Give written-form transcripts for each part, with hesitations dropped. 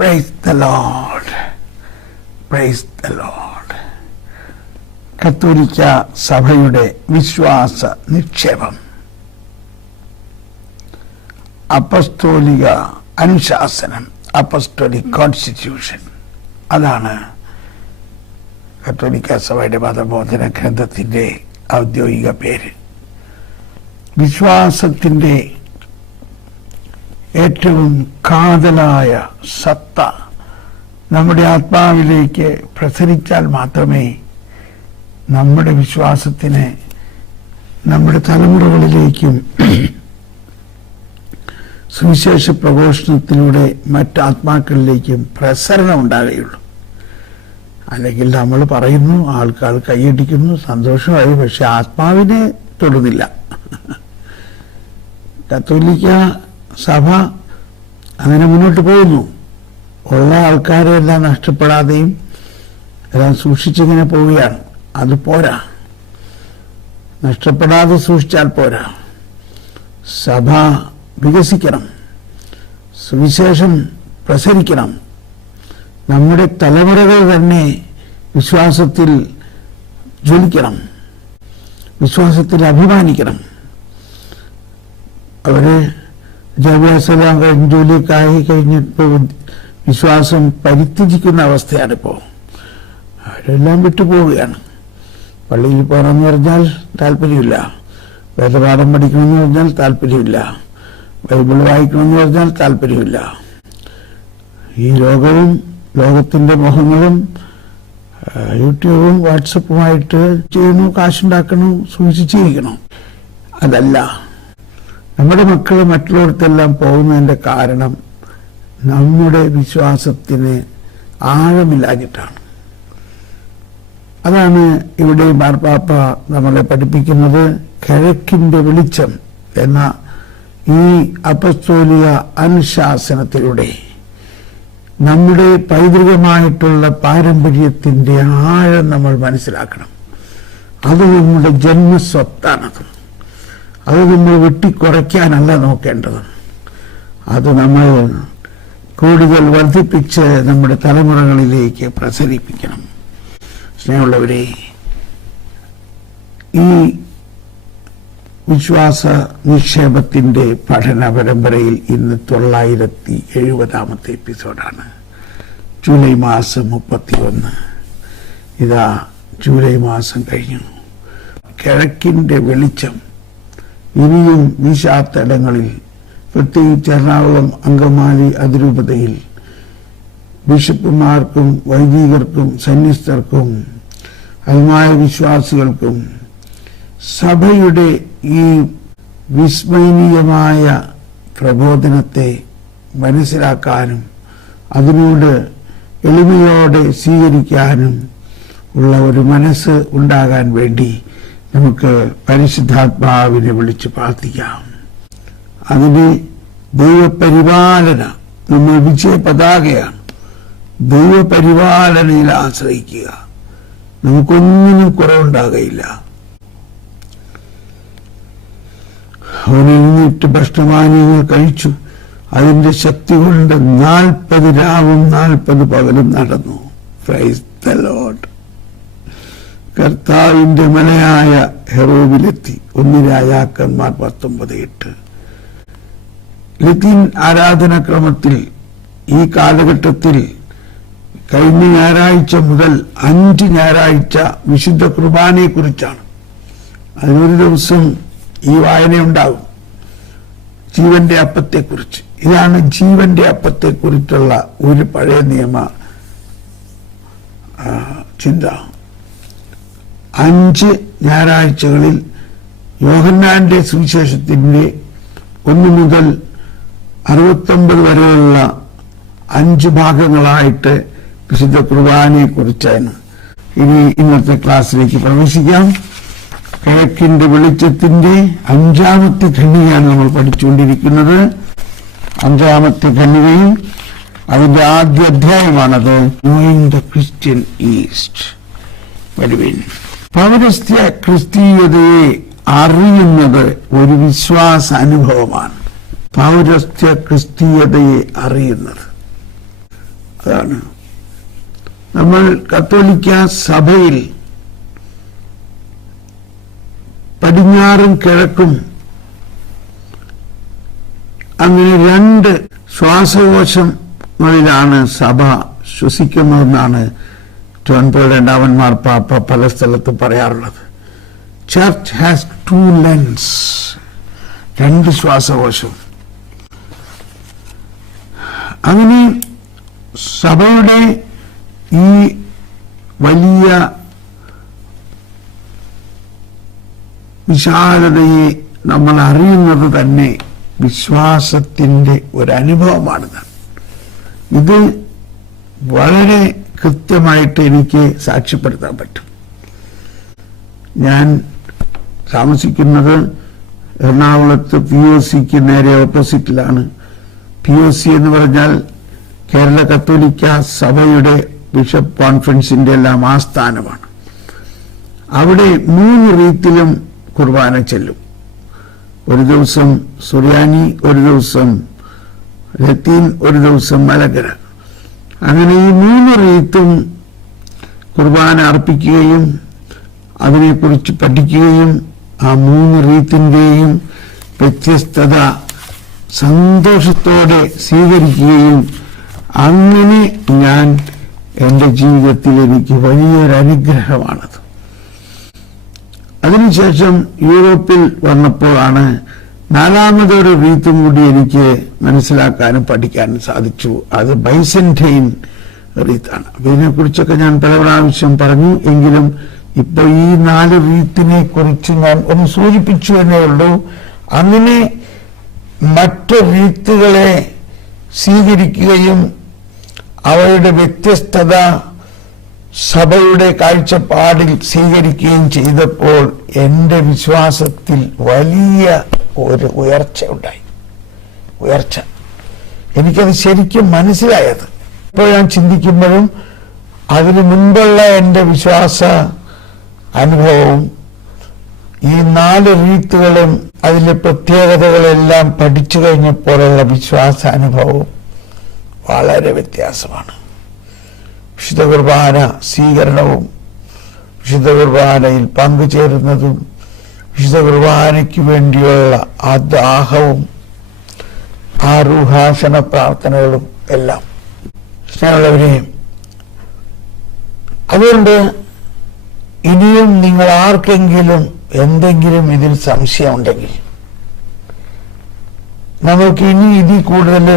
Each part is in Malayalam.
Praise the Lord, praise the Lord. കത്തോലിക്ക സഭയുടെ വിശ്വാസ നിക്ഷേപം, അപ്പസ്തോലിക അനുശാസനം, അപ്പസ്തോലിക് കോൺസ്റ്റിറ്റ്യൂഷൻ, അതാണ് കത്തോലിക്ക സഭയുടെ മതബോധന ഗ്രന്ഥത്തിൻ്റെ ഔദ്യോഗിക പേര്. വിശ്വാസത്തിൻ്റെ ഏറ്റവും കാതലായ സത്ത നമ്മുടെ ആത്മാവിലേക്ക് പ്രസരിച്ചാൽ മാത്രമേ നമ്മുടെ വിശ്വാസത്തിന് നമ്മുടെ തലമുറകളിലേക്കും സുവിശേഷ പ്രഘോഷണത്തിലൂടെ മറ്റാത്മാക്കളിലേക്കും പ്രസരണം ഉണ്ടാകുകയുള്ളൂ. അല്ലെങ്കിൽ നമ്മൾ പറയുന്നു, ആൾക്കാർ കൈയടിക്കുന്നു, സന്തോഷമായി, പക്ഷെ ആത്മാവിനെ തൊടുന്നില്ല. കത്തോലിക്ക സഭ അങ്ങനെ മുന്നോട്ട് പോകുന്നു. ഉള്ള ആൾക്കാരെ എല്ലാം നഷ്ടപ്പെടാതെയും എല്ലാം സൂക്ഷിച്ചിങ്ങനെ പോവുകയാണ്. അത് പോരാ, നഷ്ടപ്പെടാതെ സൂക്ഷിച്ചാൽ പോരാ. സഭ വികസിക്കണം, സുവിശേഷം പ്രസരിക്കണം. നമ്മുടെ തലമുറകൾ തന്നെ വിശ്വാസത്തിൽ ജ്വലിക്കണം, വിശ്വാസത്തിൽ അഭിമാനിക്കണം. അവര് വിദ്യാഭ്യാസമെല്ലാം കഴിഞ്ഞ് ജോലിയൊക്കെ കഴിഞ്ഞിപ്പോൾ വിശ്വാസം പരിത്യജിക്കുന്ന അവസ്ഥയാണിപ്പോൾ. അവരെല്ലാം വിട്ടുപോവുകയാണ്. പള്ളിയിൽ പോകണമെന്ന് പറഞ്ഞാൽ താല്പര്യമില്ല, വേദപാഠം പഠിക്കണമെന്ന് പറഞ്ഞാൽ താല്പര്യമില്ല, ബൈബിൾ വായിക്കണമെന്ന് പറഞ്ഞാൽ താല്പര്യമില്ല. ഈ ലോകവും ലോകത്തിൻ്റെ മോഹങ്ങളും യൂട്യൂബും വാട്സപ്പുമായിട്ട് ചെയ്യുന്നു, കാശുണ്ടാക്കണം, സൂക്ഷിച്ചിരിക്കണം. അതല്ല, നമ്മുടെ മക്കൾ മറ്റുള്ളവർക്കെല്ലാം പോകുന്നതിൻ്റെ കാരണം നമ്മുടെ വിശ്വാസത്തിന് ആഴമില്ലാഞ്ഞിട്ടാണ്. അതാണ് ഇവിടെ മാർപ്പാപ്പ നമ്മളെ പഠിപ്പിക്കുന്നത്. കിഴക്കിൻ്റെ വെളിച്ചം എന്ന ഈ അപ്പസ്തോലിക അനുശാസനത്തിലൂടെ നമ്മുടെ പൈതൃകമായിട്ടുള്ള പാരമ്പര്യത്തിൻ്റെ ആഴം നമ്മൾ മനസ്സിലാക്കണം. അത് നമ്മുടെ ജന്മസ്വത്താണത്. അത് നമ്മൾ വെട്ടിക്കുറയ്ക്കാനല്ല നോക്കേണ്ടത്. അത് നമ്മൾ കൂടുതൽ വർദ്ധിപ്പിച്ച് നമ്മുടെ തലമുറകളിലേക്ക് പ്രസരിപ്പിക്കണം. സ്നേഹമുള്ളവരെ, ഈ വിശ്വാസ നിക്ഷേപത്തിൻ്റെ പഠന പരമ്പരയിൽ ഇന്ന് 970 എപ്പിസോഡാണ്. ജൂലൈ മാസം 31. ഇതാ ജൂലൈ മാസം കഴിഞ്ഞു. കിഴക്കിൻ്റെ വെളിച്ചം ഇനിയും വീശാത്തിടങ്ങളിൽ, പ്രത്യേകിച്ച് എറണാകുളം അങ്കമാലി അതിരൂപതയിൽ ബിഷപ്പുമാർക്കും വൈദികർക്കും സന്യസ്തർക്കും അൽമായ വിശ്വാസികൾക്കും സഭയുടെ ഈ വിസ്മരണീയമായ പ്രബോധനത്തെ മനസ്സിലാക്കാനും അതിനോട് എളിമയോടെ സ്വീകരിക്കാനും ഉള്ള ഒരു മനസ്സ് ഉണ്ടാകാൻ വേണ്ടി നമുക്ക് പരിശുദ്ധാത്മാവിനെ വിളിച്ച് പ്രാർത്ഥിക്കാം. അതിന് ദൈവപരിപാലന നമ്മൾ വിജയ പതാകയാണ്. ദൈവപരിപാലനയിൽ ആശ്രയിക്കുക. നമുക്കൊന്നിനും കുറവുണ്ടാകയില്ല. അവൻ എഴുന്നേറ്റ് ഭക്ഷണപാനീയങ്ങൾ കഴിച്ചു. അതിന്റെ ശക്തി കൊണ്ട് 40 രാവും 40 പകലും നടന്നു. Praise the Lord. കർത്താവിന്റെ മലയായ ഹെറോവിലെത്തി. 1 രാജാക്കന്മാർ 19:8. ലത്തീൻ ആരാധനാക്രമത്തിൽ ഈ കാലഘട്ടത്തിൽ കഴിഞ്ഞ ഞായറാഴ്ച മുതൽ 5 ഞായറാഴ്ച വിശുദ്ധ കുർബാനയെ കുറിച്ചാണ്. അതിനൊരു ദിവസം ഈ വായനയുണ്ടാകും. ജീവന്റെ അപ്പത്തെക്കുറിച്ച്. ഇതാണ് ജീവന്റെ അപ്പത്തെക്കുറിച്ചുള്ള ഒരു പഴയ നിയമ ചിന്ത. 5 ഞായറാഴ്ചകളിൽ യോഹന്നാന്റെ സുവിശേഷത്തിന്റെ 1 മുതൽ 69 വരെയുള്ള 5 ഭാഗങ്ങളായിട്ട് വിശുദ്ധ കുർബാനയെ കുറിച്ചാണ്. ഇനി ഇന്നത്തെ ക്ലാസ്സിലേക്ക് പ്രവേശിക്കാം. കിഴക്കിന്റെ വെളിച്ചത്തിന്റെ 5ാമത്തെ ഖണ്ഡികയാണ് നമ്മൾ പഠിച്ചുകൊണ്ടിരിക്കുന്നത്. 5ാമത്തെ ഖണ്ഡികയിൽ അതിന്റെ ആദ്യ അധ്യായമാണത്. Knowing the Christian east. വരുവിൻ. പൗരസ്ത്യ ക്രിസ്തീയതയെ അറിയുന്നത് ഒരു വിശ്വാസ അനുഭവമാണ്. പൗരസ്ത്യ ക്രിസ്തീയതയെ അറിയുന്നത് അതാണ് നമ്മൾ കത്തോലിക്ക സഭയിൽ പടിഞ്ഞാറും കിഴക്കും അങ്ങനെ രണ്ട് ശ്വാസകോശങ്ങളിലാണ് സഭ ശ്വസിക്കുന്നതെന്നാണ് ജോൺ പോൾ രണ്ടാമൻ മാർപ്പാപ്പ പല സ്ഥലത്ത് പറയാറുള്ളത്. ചർച്ച് ഹാസ് ടു ലങ്സ്, രണ്ട് ശ്വാസകോശം. അങ്ങനെ സഭയുടെ ഈ വലിയ വിശാലതയെ നമ്മൾ അറിയുന്നത് തന്നെ വിശ്വാസത്തിൻ്റെ ഒരനുഭവമാണ്. ഇത് വളരെ കൃത്യമായിട്ട് എനിക്ക് സാക്ഷ്യപ്പെടുത്താൻ പറ്റും. ഞാൻ താമസിക്കുന്നത് എറണാകുളത്ത് POCക്ക് നേരെ ഓപ്പോസിറ്റിലാണ്. POC എന്ന് പറഞ്ഞാൽ കേരള കത്തോലിക്ക സഭയുടെ ബിഷപ്പ് കോൺഫറൻസിൻ്റെ എല്ലാം ആസ്ഥാനമാണ്. അവിടെ 3 റീത്തിലും കുർബാന ചെല്ലും. ഒരു ദിവസം സുറിയാനി, ഒരു ദിവസം ലത്തീൻ, ഒരു ദിവസം മലങ്കര. അങ്ങനെ ഈ 3 റീത്തും കുർബാന അർപ്പിക്കുകയും അതിനെക്കുറിച്ച് പഠിക്കുകയും ആ 3 റീത്തിൻ്റെയും വ്യത്യസ്തത സന്തോഷത്തോടെ സ്വീകരിക്കുകയും അങ്ങനെ ഞാൻ എൻ്റെ ജീവിതത്തിൽ എനിക്ക് വലിയൊരു അനുഗ്രഹമാണത്. അതിനുശേഷം യൂറോപ്പിൽ വന്നപ്പോഴാണ് 4മതൊരു റീത്തും കൂടി എനിക്ക് മനസ്സിലാക്കാനും പഠിക്കാനും സാധിച്ചു. അത് ബൈസന്റൈൻ റീത്താണ്. ഇതിനെക്കുറിച്ചൊക്കെ ഞാൻ പല പ്രാവശ്യം പറഞ്ഞു. എങ്കിലും ഇപ്പൊ ഈ 4 റീത്തിനെ കുറിച്ച് ഞാൻ ഒന്ന് സൂചിപ്പിച്ചു എന്നേ ഉള്ളൂ. അങ്ങനെ മറ്റ് റീത്തുകളെ സ്വീകരിക്കുകയും അവയുടെ വ്യത്യസ്തത സഭയുടെ കാഴ്ചപ്പാടിൽ സ്വീകരിക്കുകയും ചെയ്തപ്പോൾ എൻ്റെ വിശ്വാസത്തിൽ വലിയ ഒരു ഉയർച്ച ഉണ്ടായി. എനിക്കത് ശരിക്കും മനസ്സിലായത്. ഇപ്പോൾ ഞാൻ ചിന്തിക്കുമ്പോഴും അതിനു മുൻപുള്ള എൻ്റെ വിശ്വാസ അനുഭവവും ഈ 4 റീത്തുകളും അതിലെ പ്രത്യേകതകളെല്ലാം പഠിച്ചു കഴിഞ്ഞപ്പോഴുള്ള വിശ്വാസാനുഭവവും വളരെ വ്യത്യാസമാണ്. വിശുദ്ധ കുർബാന സ്വീകരണവും വിശുദ്ധ കുർബാനയിൽ പങ്കുചേരുന്നതും വിശുദ്ധ കുർബാനയ്ക്ക് വേണ്ടിയുള്ള ആ ദാഹവും ആ റൂഹാസന പ്രാർത്ഥനകളും എല്ലാം സ്നേഹമുള്ളവരെയും. അതുകൊണ്ട് ഇനിയും നിങ്ങൾ ആർക്കെങ്കിലും എന്തെങ്കിലും ഇതിൽ സംശയമുണ്ടെങ്കിൽ നമുക്ക് ഇനി ഇതിൽ കൂടുതൽ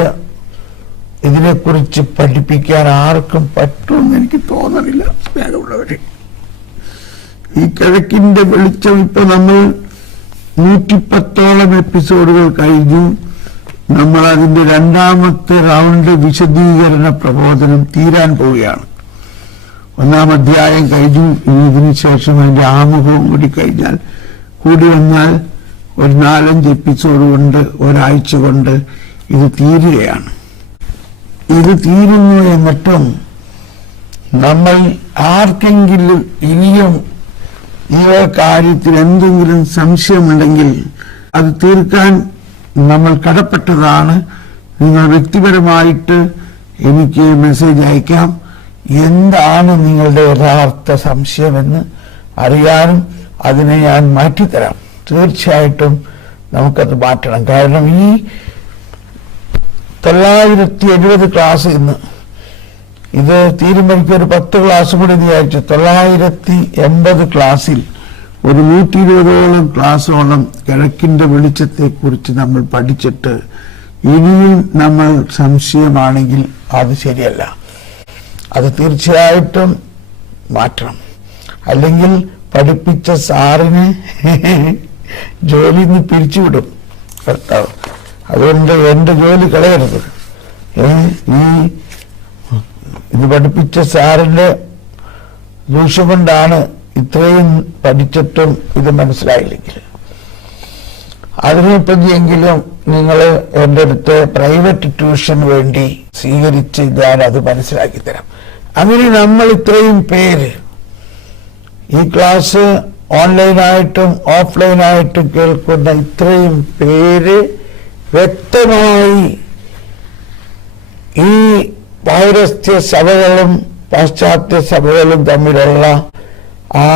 ഇതിനെക്കുറിച്ച് പഠിപ്പിക്കാൻ ആർക്കും പറ്റുമെന്ന് എനിക്ക് തോന്നണില്ല. സ്നേഹമുള്ളവരെ, ഈ കിഴക്കിന്റെ വെളിച്ചം ഇപ്പൊ നമ്മൾ 110ഓളം എപ്പിസോഡുകൾ കഴിഞ്ഞു. നമ്മൾ അതിന്റെ 2ാമത്തെ റൗണ്ട് വിശദീകരണ പ്രബോധനം തീരാൻ പോവുകയാണ്. 1ാം അധ്യായം കഴിഞ്ഞു. ഇനി ഇതിനു ശേഷം അതിന്റെ ആമുഖവും കൂടി വന്നാൽ ഒരു 4-5 എപ്പിസോഡ് കൊണ്ട് ഒരാഴ്ച കൊണ്ട് ഇത് തീരുകയാണ്. ഇത് തീരുന്നു എന്നിട്ടും നമ്മൾ ആർക്കെങ്കിലും ഇനിയും ഈ കാര്യത്തിൽ എന്തെങ്കിലും സംശയമുണ്ടെങ്കിൽ അത് തീർക്കാൻ നമ്മൾ കടപ്പെട്ടതാണ്. നിങ്ങൾ വ്യക്തിപരമായിട്ട് എനിക്ക് മെസ്സേജ് അയക്കാം. എന്താണ് നിങ്ങളുടെ യഥാർത്ഥ സംശയമെന്ന് അറിയാനും അതിനെ ഞാൻ മാറ്റിത്തരാം. തീർച്ചയായിട്ടും നമുക്കത് മാറ്റണം. കാരണം ഈ 970 ക്ലാസ് ഇന്ന് ഇത് തീരുമാനിക്കുക ഒരു 10 ക്ലാസ് കൂടി വിചാരിച്ചു. 980 ക്ലാസ്സിൽ ഒരു 120ഓളം ക്ലാസ്സോളം കിഴക്കിന്റെ വെളിച്ചത്തെക്കുറിച്ച് നമ്മൾ പഠിച്ചിട്ട് ഇനിയും നമ്മൾ സംശയമാണെങ്കിൽ അത് ശരിയല്ല. അത് തീർച്ചയായിട്ടും മാറ്റണം. അല്ലെങ്കിൽ പഠിപ്പിച്ച സാറിന് ജോലിയിൽ നിന്ന് പിരിച്ചുവിടും കർത്താവ്. അതുകൊണ്ട് എൻ്റെ ജോലി കളയരുത്. ഇത് പഠിപ്പിച്ച സാറിന്റെ ദൂഷ്യം കൊണ്ടാണ് ഇത്രയും പഠിച്ചിട്ടും ഇത് മനസ്സിലായില്ലെങ്കിൽ. അതിനെപ്പറ്റിയെങ്കിലും നിങ്ങൾ എൻ്റെ അടുത്ത് പ്രൈവറ്റ് ട്യൂഷന് വേണ്ടി സ്വീകരിച്ച് ഞാൻ അത് മനസ്സിലാക്കി തരാം. അങ്ങനെ നമ്മൾ ഇത്രയും പേര് ഈ ക്ലാസ് ഓൺലൈനായിട്ടും ഓഫ്ലൈനായിട്ടും കേൾക്കുന്ന ഇത്രയും പേര് വ്യക്തമായി ഈ പൗരസ്ത്യ സഭകളും പാശ്ചാത്യ സഭകളും തമ്മിലുള്ള ആ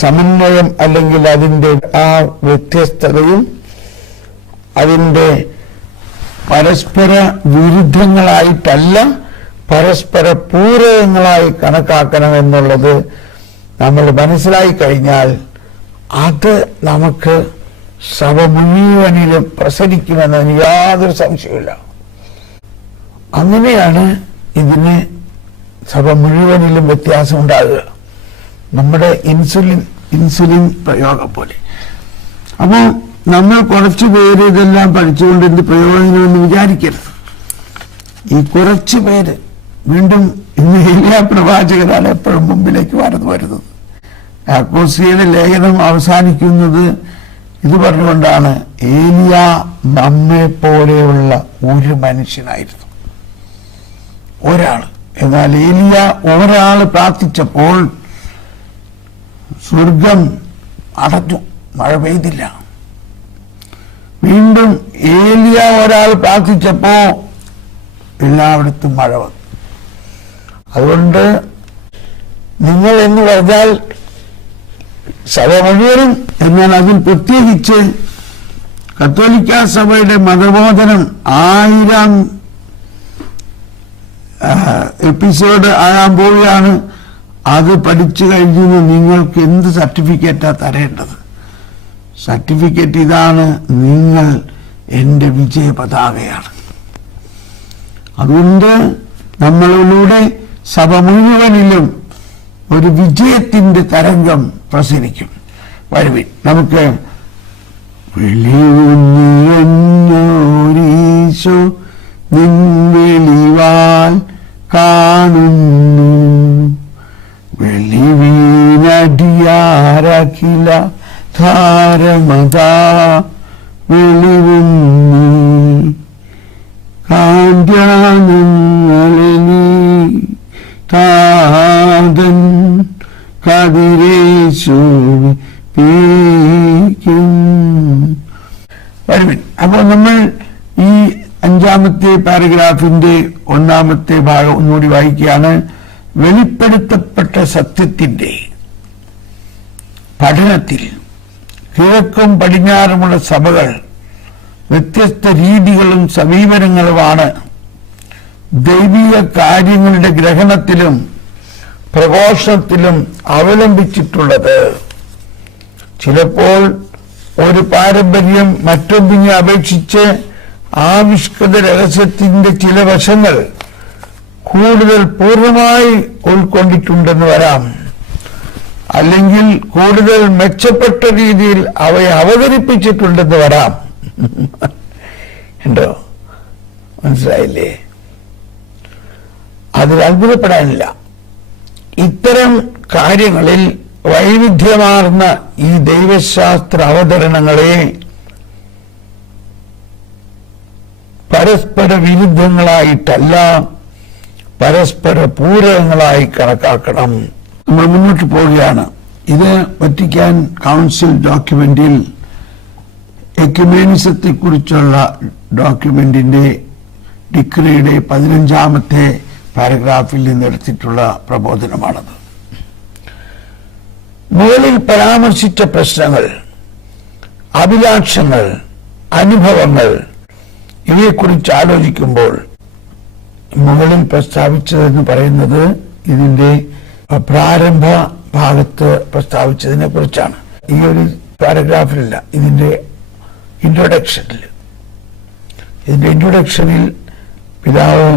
സമന്വയം അല്ലെങ്കിൽ അതിൻ്റെ ആ വ്യത്യസ്തതയും അതിൻ്റെ പരസ്പര വിരുദ്ധങ്ങളായിട്ടല്ല പരസ്പര പൂരകങ്ങളായി കണക്കാക്കണമെന്നുള്ളത് നമ്മൾ മനസ്സിലായി കഴിഞ്ഞാൽ അത് നമുക്ക് സഭ മുഴുവനിലും പ്രസരിക്കുമെന്നതിന് യാതൊരു സംശയമില്ല. അങ്ങനെയാണ് ഇതിന് സഭ മുഴുവനിലും വ്യത്യാസം ഉണ്ടാകുക, നമ്മുടെ ഇൻസുലിൻ പ്രയോഗം പോലെ. അപ്പോൾ നമ്മൾ കുറച്ചു പേര് ഇതെല്ലാം പഠിച്ചുകൊണ്ട് എന്ത് പ്രയോജനമെന്ന് വിചാരിക്കരുത്. ഈ കുറച്ചു പേര് വീണ്ടും ഇന്ന് ഏലിയാ പ്രവാചകനാണ് എപ്പോഴും മുമ്പിലേക്ക് വരുന്നത്. യാക്കോസ്യയുടെ ലേഖനം അവസാനിക്കുന്നത് ഇത് പറഞ്ഞുകൊണ്ടാണ്, ഏലിയ നമ്മെ പോലെയുള്ള ഒരു മനുഷ്യനായിരുന്നു, ഒരാൾ. എന്നാൽ ഏലിയ ഒരാൾ പ്രാർത്ഥിച്ചപ്പോൾ സ്വർഗം അടഞ്ഞു, മഴ പെയ്തില്ല. വീണ്ടും ഏലിയ ഒരാൾ പ്രാർത്ഥിച്ചപ്പോ എല്ലായിടത്തും മഴ വന്നു. അതുകൊണ്ട് നിങ്ങൾ എന്ന് പറഞ്ഞാൽ സഭ മുഴുവനും, എന്നാൽ അതിൽ പ്രത്യേകിച്ച് കത്തോലിക്ക സഭയുടെ മതബോധനം 1000 എപ്പിസോഡ് ആകാൻ പോവുകയാണ്. അത് പഠിച്ചു കഴിഞ്ഞു നിങ്ങൾക്ക് എന്ത് സർട്ടിഫിക്കറ്റാ തരേണ്ടത്? സർട്ടിഫിക്കറ്റ് ഇതാണ്, നിങ്ങൾ എൻ്റെ വിജയ പതാകയാണ്. അതുകൊണ്ട് നമ്മളിലൂടെ സഭ മുഴുവനിലും ഒരു വിജയത്തിന്റെ തരംഗം പ്രസരിക്കും. വരുവിൻ, നമുക്ക് വെളിവുന്നീശോ നിൻവെളിവാൽ കാണുന്നു, വെളിവീനടിയാരഖില ധാരമതാ വെളിവുന്നീ കാന്ത്യാനങ്ങളി താതൻ കതിരേശു വരുവിൻ. അപ്പോൾ നമ്മൾ ഈ 5ാമത്തെ പാരഗ്രാഫിന്റെ 1ാമത്തെ ഭാഗം ഒന്നുകൂടി വായിക്കുകയാണ്. വെളിപ്പെടുത്തപ്പെട്ട സത്യത്തിന്റെ പഠനത്തിൽ കിഴക്കും പടിഞ്ഞാറുമുള്ള സഭകൾ വ്യത്യസ്ത രീതികളും സമീപനങ്ങളുമാണ് ദൈവിക കാര്യങ്ങളുടെ ഗ്രഹണത്തിലും പ്രഘോഷണത്തിലും അവലംബിച്ചിട്ടുള്ളത്. ചിലപ്പോൾ ഒരു പാരമ്പര്യം മറ്റൊന്നിനെ അപേക്ഷിച്ച് ആവിഷ്കൃത രഹസ്യത്തിന്റെ ചില വശങ്ങൾ കൂടുതൽ പൂർണ്ണമായി ഉൾക്കൊണ്ടിട്ടുണ്ടെന്ന് വരാം, അല്ലെങ്കിൽ കൂടുതൽ മെച്ചപ്പെട്ട രീതിയിൽ അവയെ അവതരിപ്പിച്ചിട്ടുണ്ടെന്ന് വരാം. ഉണ്ടോ? മനസ്സിലായില്ലേ? അതിൽ അത്ഭുതപ്പെടാനില്ല. ഇത്തരം കാര്യങ്ങളിൽ വൈവിധ്യമാർന്ന ഈ ദൈവശാസ്ത്ര അവതരണങ്ങളെ പരസ്പര വിരുദ്ധങ്ങളായിട്ടല്ല പരസ്പര പൂരകങ്ങളായി കണക്കാക്കണം. നമ്മൾ മുന്നോട്ട് പോവുകയാണ്. ഇത് വത്തിക്കാൻ കൗൺസിൽ ഡോക്യുമെന്റിൽ എക്യുമേനിസത്തെ കുറിച്ചുള്ള ഡോക്യുമെന്റിന്റെ ഡിക്രിയുടെ 15ാമത്തെ പാരഗ്രാഫിൽ നിന്നെടുത്തിട്ടുള്ള പ്രബോധനമാണത്. മുകളിൽ പരാമർശിച്ച പ്രശ്നങ്ങൾ, അഭിലാഷങ്ങൾ, അനുഭവങ്ങൾ ഇവയെക്കുറിച്ച് ആലോചിക്കുമ്പോൾ മുകളിൽ പ്രസ്താവിച്ചതെന്ന് പറയുന്നത് ഇതിന്റെ പ്രാരംഭ ഭാഗത്ത് പ്രസ്താവിച്ചതിനെ കുറിച്ചാണ്. ഈ ഒരു പാരഗ്രാഫിലല്ല, ഇതിന്റെ ഇൻട്രൊഡക്ഷനിൽ പിതാവ്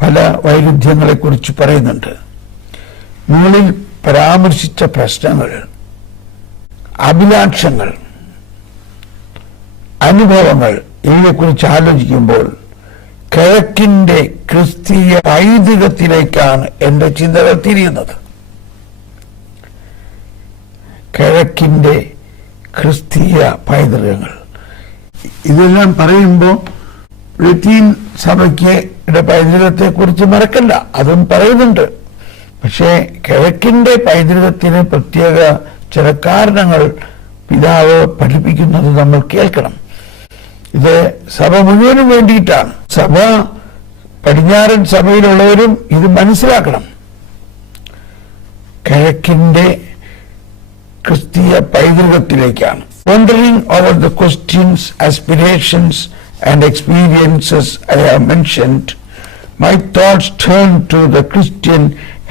പല വൈരുദ്ധ്യങ്ങളെക്കുറിച്ച് പറയുന്നുണ്ട്. മുകളിൽ പരാമർശിച്ച പ്രശ്നങ്ങൾ, അഭിലാഷങ്ങൾ, അനുഭവങ്ങൾ ഇവയെക്കുറിച്ച് ആലോചിക്കുമ്പോൾ കിഴക്കിന്റെ ക്രിസ്തീയ പൈതൃകത്തിലേക്കാണ് എന്റെ ചിന്തകൾ തിരിയുന്നത്. കിഴക്കിന്റെ ക്രിസ്തീയ പൈതൃകങ്ങൾ ഇതെല്ലാം പറയുമ്പോൾ ലത്തീൻ സഭയ്ക്ക് പൈതൃകത്തെ കുറിച്ച് മറക്കണ്ട, അതും പറയുന്നുണ്ട്. പക്ഷേ കിഴക്കിന്റെ പൈതൃകത്തിന് പ്രത്യേക ചില കാരണങ്ങൾ പിതാവ് പഠിപ്പിക്കുന്നത് നമ്മൾ കേൾക്കണം. ഇത് സഭ മുഴുവനും വേണ്ടിയിട്ടാണ്. സഭ പടിഞ്ഞാറൻ സഭയിലുള്ളവരും ഇത് മനസ്സിലാക്കണം. കിഴക്കിന്റെ ക്രിസ്തീയ പൈതൃകത്തിലേക്കാണ്. Wondering over the questions, aspirations and experiences I have mentioned, my thoughts turn to the Christian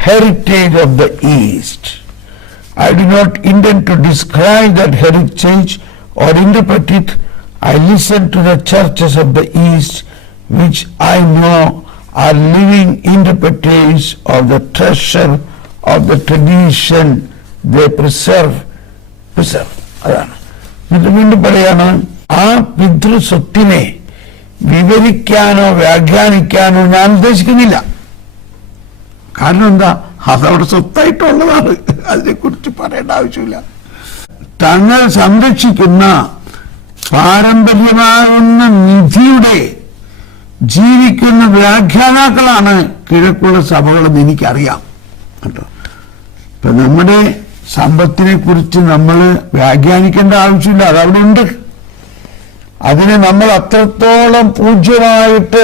heritage of the East. I do not intend to describe that heritage or interpret it. I listen to the churches of the East, which I know are living interpreters of the treasure of the tradition they preserve. അതാണ്. എന്നിട്ട് വീണ്ടും പറയാണ്, ആ പിതൃസ്വത്തിനെ വിവരിക്കാനോ വ്യാഖ്യാനിക്കാനോ ഞാൻ ഉദ്ദേശിക്കുന്നില്ല. കാരണം എന്താ, അതവിടെ സ്വത്തായിട്ടുള്ളതാണ്, അതിനെക്കുറിച്ച് പറയേണ്ട ആവശ്യമില്ല. തങ്ങൾ സംരക്ഷിക്കുന്ന പാരമ്പര്യമാകുന്ന നിധിയുടെ ജീവിക്കുന്ന വ്യാഖ്യാതാക്കളാണ് കിഴക്കുള്ള സഭകളെന്ന് എനിക്കറിയാം കേട്ടോ. ഇപ്പൊ നമ്മുടെ സമ്പത്തിനെ കുറിച്ച് നമ്മൾ വ്യാഖ്യാനിക്കേണ്ട ആവശ്യമില്ല, അതവിടെ ഉണ്ട്. അതിനെ നമ്മൾ അത്രത്തോളം പൂജ്യമായിട്ട്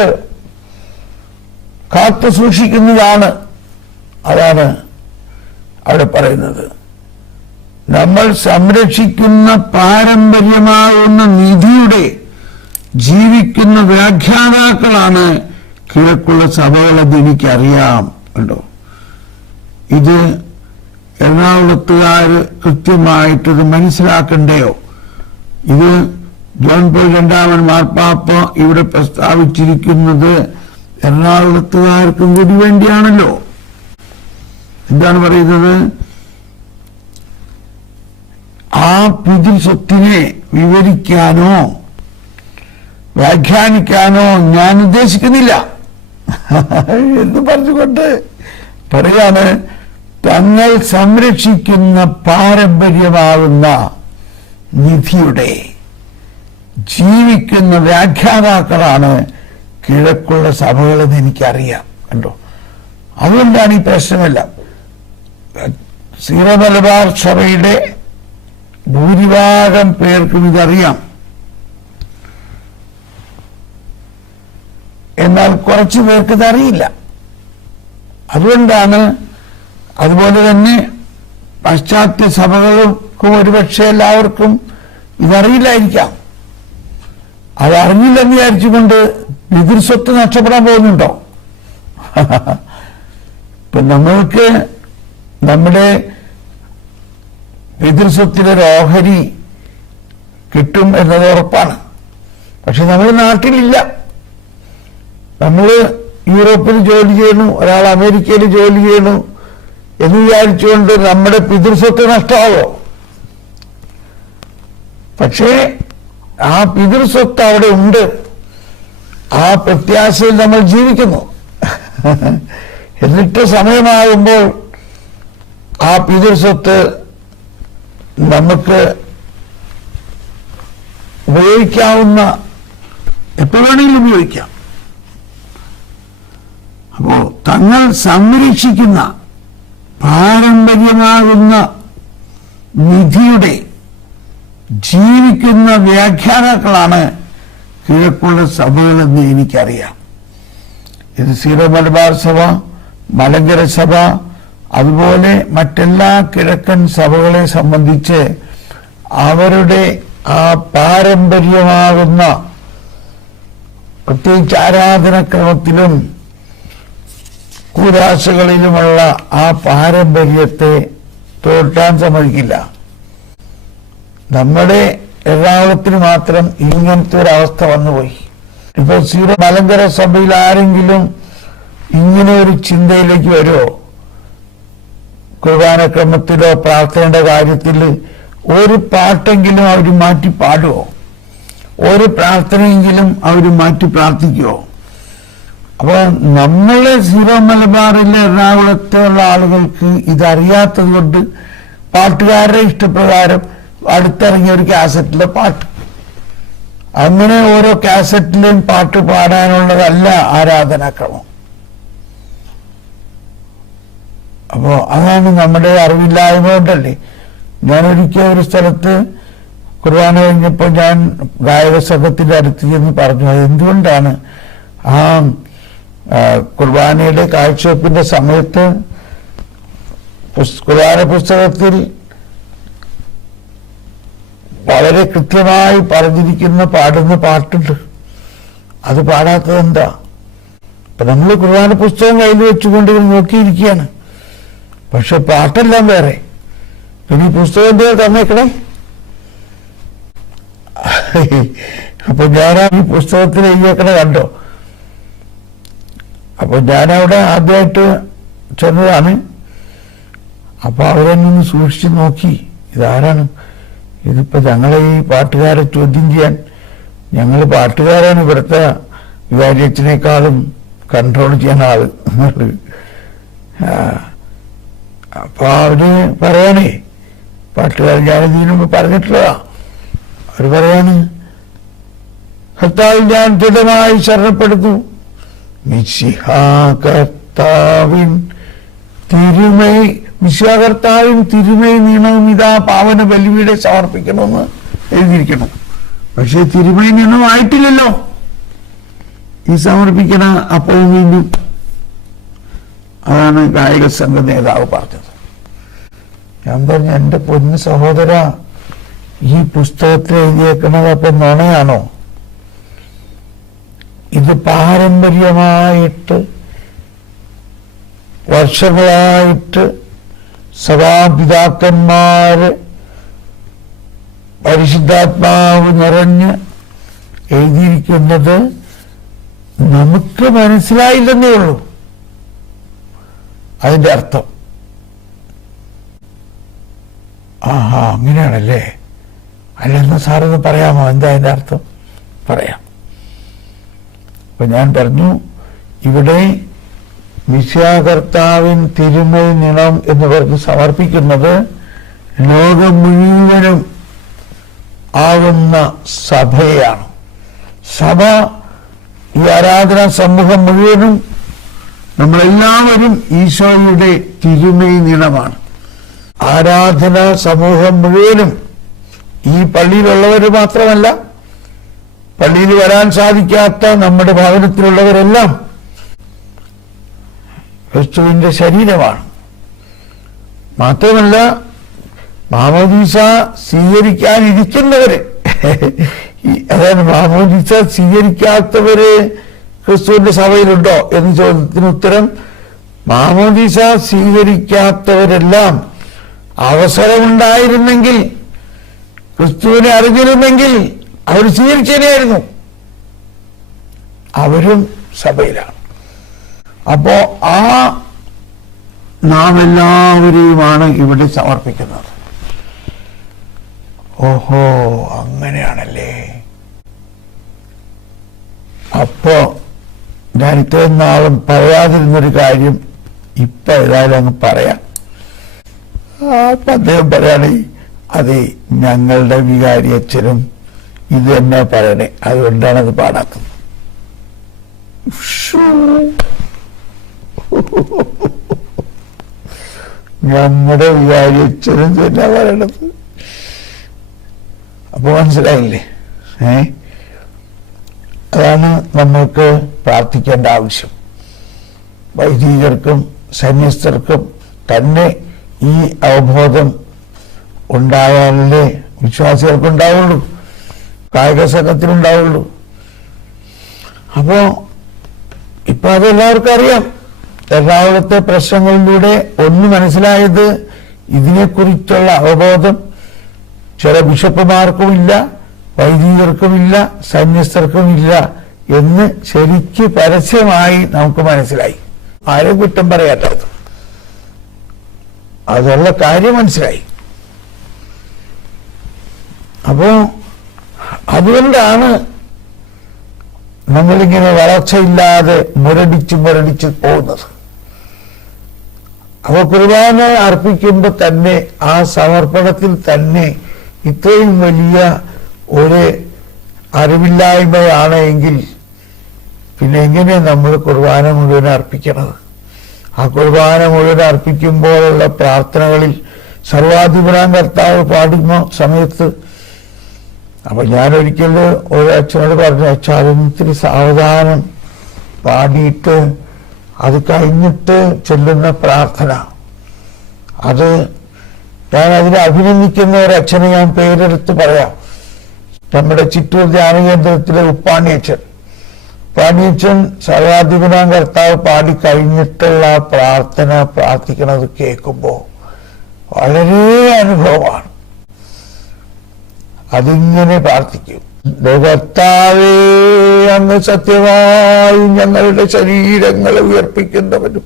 കാത്തു സൂക്ഷിക്കുന്നതാണ്. അതാണ് അവിടെ പറയുന്നത്. നമ്മൾ സംരക്ഷിക്കുന്ന പാരമ്പര്യമാകുന്ന നിധിയുടെ ജീവിക്കുന്ന വ്യാഖ്യാതാക്കളാണ് കിഴക്കുള്ള സഭകളെന്ന് എനിക്കറിയാം കണ്ടോ. ഇത് എറണാകുളത്തുകാർ കൃത്യമായിട്ടത് മനസ്സിലാക്കണ്ടയോ? ഇത് ജോൺ പോൾ രണ്ടാമൻ മാർപ്പാപ്പ ഇവിടെ പ്രസ്താവിച്ചിരിക്കുന്നത് എറണാകുളത്തുകാർക്കും കൂടി വേണ്ടിയാണല്ലോ. എന്താണ് പറയുന്നത്? ആ പിതൃസ്വത്തിനെ വിവരിക്കാനോ വ്യാഖ്യാനിക്കാനോ ഞാൻ ഉദ്ദേശിക്കുന്നില്ല എന്ന് പറഞ്ഞുകൊണ്ട് പറയാണ്, തങ്ങൾ സംരക്ഷിക്കുന്ന പാരമ്പര്യമാകുന്ന നിധിയുടെ ജീവിക്കുന്ന വ്യാഖ്യാതാക്കളാണ് കിഴക്കുള്ള സഭകളെന്ന് എനിക്കറിയാം കണ്ടോ. അതുകൊണ്ടാണ് ഈ പ്രശ്നമല്ല. സീറോ മലബാർ സഭയുടെ ഭൂരിഭാഗം പേർക്കും ഇതറിയാം. എന്നാൽ കുറച്ചു പേർക്ക് ഇതറിയില്ല. അതുകൊണ്ടാണ്, അതുപോലെ തന്നെ പാശ്ചാത്യ സഭകൾക്കും ഒരുപക്ഷെ എല്ലാവർക്കും ഇതറിയില്ലായിരിക്കാം. അതറിഞ്ഞില്ലെന്ന് വിചാരിച്ചുകൊണ്ട് പിതൃസ്വത്ത് നഷ്ടപ്പെടാൻ പോകുന്നുണ്ടോ? ഇപ്പൊ നമ്മൾക്ക് നമ്മുടെ പിതൃസ്വത്തിലൊരു ഓഹരി കിട്ടും എന്നത് ഉറപ്പാണ്. പക്ഷെ നമ്മൾ നാട്ടിലില്ല. നമ്മൾ യൂറോപ്പിൽ ജോലി ചെയ്യണു, ഒരാൾ അമേരിക്കയിൽ ജോലി ചെയ്യണു എന്ന് വിചാരിച്ചുകൊണ്ട് നമ്മുടെ പിതൃസ്വത്ത് നഷ്ടമാവോ? പക്ഷേ ആ പിതൃസ്വത്ത് അവിടെ ഉണ്ട്. ആ പ്രത്യാശയിൽ നമ്മൾ ജീവിക്കുന്നു. എന്നിട്ട് സമയമാകുമ്പോൾ ആ പിതൃസ്വത്ത് നമുക്ക് ഉപയോഗിക്കാവുന്ന, എപ്പോൾ വേണമെങ്കിലും ഉപയോഗിക്കാം. അപ്പോ തങ്ങൾ സംരക്ഷിക്കുന്ന പാരമ്പര്യമാകുന്ന നിധിയുടെ ജീവിക്കുന്ന വ്യാഖ്യാതാക്കളാണ് കിഴക്കുള്ള സഭകളെന്ന് എനിക്കറിയാം. ഇത് സീറോ മലബാർ സഭ, മലങ്കര സഭ, അതുപോലെ മറ്റെല്ലാ കിഴക്കൻ സഭകളെ സംബന്ധിച്ച് അവരുടെ ആ പാരമ്പര്യമാകുന്ന പ്രത്യേകിച്ച് ആരാധനക്രമത്തിലും കൂരാശകളിലുമുള്ള ആ പാരമ്പര്യത്തെ തോട്ടാൻ സമ്മതിക്കില്ല. നമ്മുടെ എറണാകുളത്തിന് മാത്രം ഇങ്ങനത്തെ ഒരവസ്ഥ വന്നുപോയി. ഇപ്പൊ സീറോ മലങ്കര സഭയിൽ ആരെങ്കിലും ഇങ്ങനെ ഒരു ചിന്തയിലേക്ക് വരുമോ? കുർബാനക്രമത്തിലോ പ്രാർത്ഥനയുടെ കാര്യത്തിൽ ഒരു പാട്ടെങ്കിലും അവർ മാറ്റി പാടുമോ? ഒരു പ്രാർത്ഥനയെങ്കിലും അവർ മാറ്റി പ്രാർത്ഥിക്കുമോ? അപ്പൊ നമ്മളെ സീറോ മലബാറിലെ എറണാകുളത്തുള്ള ആളുകൾക്ക് ഇതറിയാത്തത് കൊണ്ട് പാട്ടുകാരുടെ ഇഷ്ടപ്രകാരം അടുത്തിറങ്ങിയ ഒരു കാസറ്റിലെ പാട്ട്, അങ്ങനെ ഓരോ കാസറ്റിലും പാട്ട് പാടാനുള്ളതല്ല ആരാധനാക്രമം. അപ്പോ അതാണ് നമ്മുടെ അറിവില്ലായ്മ കൊണ്ടല്ലേ. ഞാനൊരിക്കൽ ഒരു സ്ഥലത്ത് കുർബാന കഴിഞ്ഞപ്പോൾ ഞാൻ ഗായക സംഘത്തിന്റെ അടുത്ത് ചെന്ന് പറഞ്ഞു, എന്തുകൊണ്ടാണ് ആ കുർബാനയുടെ കാഴ്ചവെപ്പിന്റെ സമയത്ത് കുർബാന പുസ്തകത്തിൽ വളരെ കൃത്യമായി പറഞ്ഞിരിക്കുന്ന പാടുന്ന പാട്ടുണ്ട്. അത് പാടാത്തത് എന്താ? അപ്പൊ നമ്മൾ കുർബാന പുസ്തകം കയ്യിൽ വെച്ചുകൊണ്ട് നോക്കിയിരിക്കുകയാണ്. പക്ഷെ പാട്ടെല്ലാം വേറെ. പിന്നെ ഈ പുസ്തകം തന്നേക്കണേ. അപ്പൊ ഞാനാ ഈ പുസ്തകത്തിൽ എഴുതിയേക്കണ കണ്ടോ? അപ്പൊ ഞാനവിടെ ആദ്യമായിട്ട് ചെന്നതാണ്. അപ്പൊ അവരെന്നെ സൂക്ഷിച്ചു നോക്കി, ഇതാരാണ്? ഇതിപ്പോ ഞങ്ങളെ ഈ പാട്ടുകാരെ ചോദ്യം ചെയ്യാൻ, ഞങ്ങൾ പാട്ടുകാരാണ് ഇവിടുത്തെ വികാരിയച്ഛനേക്കാളും കൺട്രോൾ ചെയ്യാൻ ആള്. അപ്പൊ അവര് പറയാനേ, പാട്ടുകാരൻ ഞാനിതിനു മുമ്പ് പറഞ്ഞിട്ടുള്ളതാ. അവർ പറയാണ്, കർത്താവിൽ ഞാൻ ദൃഢമായി ശരണപ്പെടുന്നു, മിശിഹാകർത്താവിൻ തിരുമൈ നീണവും ഇതാ പാവന ബലിപീഠം സമർപ്പിക്കണമെന്ന് എഴുതിയിരിക്കണം. പക്ഷെ തിരുമൈ നീണം ആയിട്ടില്ലല്ലോ ഈ സമർപ്പിക്കണ. അപ്പോൾ വീണ്ടും അതാണ് ഗായക സംഘ നേതാവ് പറഞ്ഞത്. ഞാൻ പറഞ്ഞു, എന്റെ പൊന്നു സഹോദര, ഈ പുസ്തകത്തിൽ എഴുതിയേക്കുന്നത് അപ്പൊ നുണയാണോ? ഇത് പാരമ്പര്യമായിട്ട് വർഷങ്ങളായിട്ട് സഭാപിതാക്കന്മാര് പരിശുദ്ധാത്മാവ് നിറഞ്ഞ് എഴുതിയിരിക്കുന്നത് നമുക്ക് മനസ്സിലായില്ലെന്നേ ഉള്ളൂ അതിന്റെ അർത്ഥം. ആഹാ, അങ്ങനെയാണല്ലേ? അല്ലെന്ന് സാറൊന്ന് പറയാമോ എന്താ അതിന്റെ അർത്ഥം? പറയാം. അപ്പൊ ഞാൻ പറഞ്ഞു, ഇവിടെ മിശിഹാകർത്താവിൻ തിരുമൈ നിണം എന്ന് പറഞ്ഞ് സമർപ്പിക്കുന്നത് ലോകം മുഴുവനും ആവുന്ന സഭയാണ്. സഭ, ഈ ആരാധനാ സമൂഹം മുഴുവനും നമ്മളെല്ലാവരും ഈശോയുടെ തിരുമൈ നിണമാണ്. ആരാധനാ സമൂഹം മുഴുവനും, ഈ പള്ളിയിലുള്ളവർ മാത്രമല്ല, പള്ളിയിൽ വരാൻ സാധിക്കാത്ത നമ്മുടെ ഭവനത്തിലുള്ളവരെല്ലാം ക്രിസ്തുവിന്റെ ശരീരമാണ്. മാത്രമല്ല, മാമോദീസ സ്വീകരിക്കാനിരിക്കുന്നവര്, അതാണ് മാമോദീസ സ്വീകരിക്കാത്തവര് ക്രിസ്തുവിന്റെ സഭയിലുണ്ടോ എന്ന ചോദ്യത്തിന് ഉത്തരം, മാമോദീസ സ്വീകരിക്കാത്തവരെല്ലാം അവസരമുണ്ടായിരുന്നെങ്കിൽ, ക്രിസ്തുവിനെ അറിഞ്ഞിരുന്നെങ്കിൽ അവർ സ്വീകരിച്ചേനെയായിരുന്നു. അവരും സഭയിലാണ്. അപ്പോ ആ നാം എല്ലാവരെയുമാണ് ഇവിടെ സമർപ്പിക്കുന്നത്. ഓഹോ, അങ്ങനെയാണല്ലേ? അപ്പോ ഞാൻ ഇത്രയും നാളും പറയാതിരുന്നൊരു കാര്യം ഇപ്പൊ ഏതായാലും അങ്ങ് പറയാം. അപ്പൊ അദ്ദേഹം പറയണേ, അതെ, ഞങ്ങളുടെ വികാരി അച്ഛനും ഇത് തന്നെ പറയണേ, അതുകൊണ്ടാണ് അത് പാടാത്തത്. ഞങ്ങളുടെ വികാരി അച്ഛനും തന്നെ പറയണത്. അപ്പൊ മനസ്സിലായില്ലേ? അതാണ് നമ്മൾക്ക് പ്രാർത്ഥിക്കേണ്ട ആവശ്യം. വൈദികർക്കും സന്യസ്തർക്കും തന്നെ ഈ അവബോധം ഉണ്ടായാലേ വിശ്വാസികൾക്കുണ്ടാവുള്ളൂ, കായിക സംഘത്തിനുണ്ടാവുള്ളൂ. അപ്പോ ഇപ്പൊ അതെല്ലാവർക്കും അറിയാം. എറണാകുളത്തെ പ്രശ്നങ്ങളിലൂടെ ഒന്ന് മനസ്സിലായത്, ഇതിനെക്കുറിച്ചുള്ള അവബോധം ചില ബിഷപ്പുമാർക്കുമില്ല, വൈദികർക്കുമില്ല, സന്യസ്തർക്കുമില്ല എന്ന് ശരിക്ക് പരസ്യമായി നമുക്ക് മനസ്സിലായി. ആരും കുറ്റം പറയാത്തത്, അതുള്ള കാര്യം മനസ്സിലായി. അപ്പോ അതുകൊണ്ടാണ് നമ്മളിങ്ങനെ വളർച്ചയില്ലാതെ മുരടിച്ച് പോകുന്നത്. അപ്പൊ കുർബാന അർപ്പിക്കുമ്പോൾ തന്നെ ആ സമർപ്പണത്തിൽ തന്നെ ഇത്രയും വലിയ ഒരു അറിവില്ലായ്മയാണ് എങ്കിൽ പിന്നെ എങ്ങനെ നമ്മൾ കുർബാന മുഴുവൻ അർപ്പിക്കണത്? ആ കുർബാന മുഴുവൻ അർപ്പിക്കുമ്പോഴുള്ള പ്രാർത്ഥനകളിൽ സർവാധിപനാം കർത്താവ് പാടുന്ന സമയത്ത്, അപ്പൊ ഞാനൊരിക്കൽ ഒരു അച്ഛനോട് പറഞ്ഞു, അച്ഛാ, അതൊന്നിത്തിരി സാവധാനം പാടിയിട്ട് അത് കഴിഞ്ഞിട്ട് ചെല്ലുന്ന പ്രാർത്ഥന, അത് ഞാൻ അതിനെ അഭിനന്ദിക്കുന്ന ഒരു അച്ഛനെ ഞാൻ പേരെടുത്ത് പറയാം. നമ്മുടെ ചിറ്റൂർ ധ്യാനകേന്ദ്രത്തിലെ ഉപ്പാണിയച്ഛൻ. ഉപ്പാണിയച്ഛൻ സർവാധിപനാം കർത്താവ് പാടി കഴിഞ്ഞിട്ടുള്ള പ്രാർത്ഥന പ്രാർത്ഥിക്കുന്നത് കേൾക്കുമ്പോൾ വളരെ അനുഭവമാണ്. അതിങ്ങനെ പ്രാർത്ഥിക്കും. കർത്താവേ, അങ്ങ് സത്യമായി ഞങ്ങളുടെ ശരീരങ്ങളെ ഉയർപ്പിക്കുന്നവനും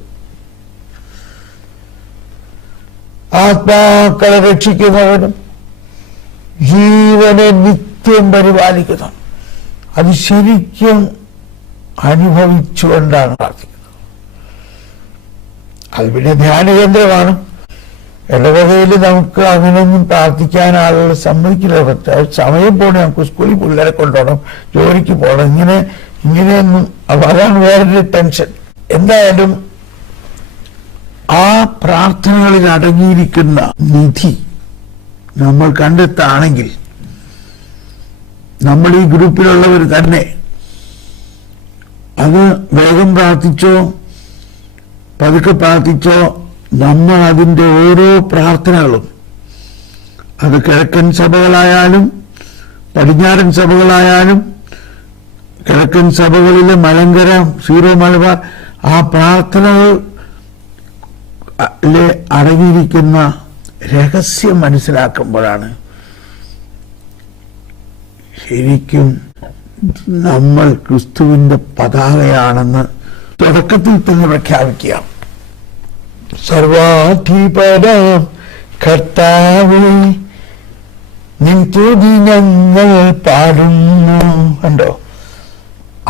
ആത്മാക്കളെ രക്ഷിക്കുന്നവനും ജീവനെ നിത്യം പരിപാലിക്കുന്നു. അത് ശരിക്കും അനുഭവിച്ചുകൊണ്ടാണ് പ്രാർത്ഥിക്കുന്നത്. അത് പിന്നെ ധ്യാനകേന്ദ്രമാണ്. ഇടവകയിൽ നമുക്ക് അങ്ങനെയൊന്നും പ്രാർത്ഥിക്കാൻ ആളുകൾ സമ്മതിക്കില്ല. സമയം പോകണം, നമുക്ക് സ്കൂളിൽ പിള്ളേരെ കൊണ്ടുപോകണം, ജോലിക്ക് പോകണം, ഇങ്ങനെയൊന്നും. അപ്പൊ അതാണ് വേറൊരു ടെൻഷൻ. എന്തായാലും ആ പ്രാർത്ഥനകളിൽ അടങ്ങിയിരിക്കുന്ന നിധി നമ്മൾ കണ്ടെത്താണെങ്കിൽ, നമ്മൾ ഈ ഗ്രൂപ്പിലുള്ളവർ തന്നെ അത് വേഗം പ്രാർത്ഥിച്ചോ പതുക്കെ പ്രാർത്ഥിച്ചോ, നമ്മൾ അതിൻ്റെ ഓരോ പ്രാർത്ഥനകളും, അത് കിഴക്കൻ സഭകളായാലും പടിഞ്ഞാറൻ സഭകളായാലും, കിഴക്കൻ സഭകളിലെ മലങ്കര, സീറോ മലബാർ, ആ പ്രാർത്ഥനകൾ അടങ്ങിയിരിക്കുന്ന രഹസ്യം മനസ്സിലാക്കുമ്പോഴാണ് ശരിക്കും നമ്മൾ ക്രിസ്തുവിന്റെ പതാകയാണെന്ന് തുടക്കത്തിൽ തന്നെ പ്രഖ്യാപിക്കുക. സർവാധിപനാം കർത്താവേ, നിൻ സ്തുതി ഞങ്ങൾ പാടുന്നു. കണ്ടോ,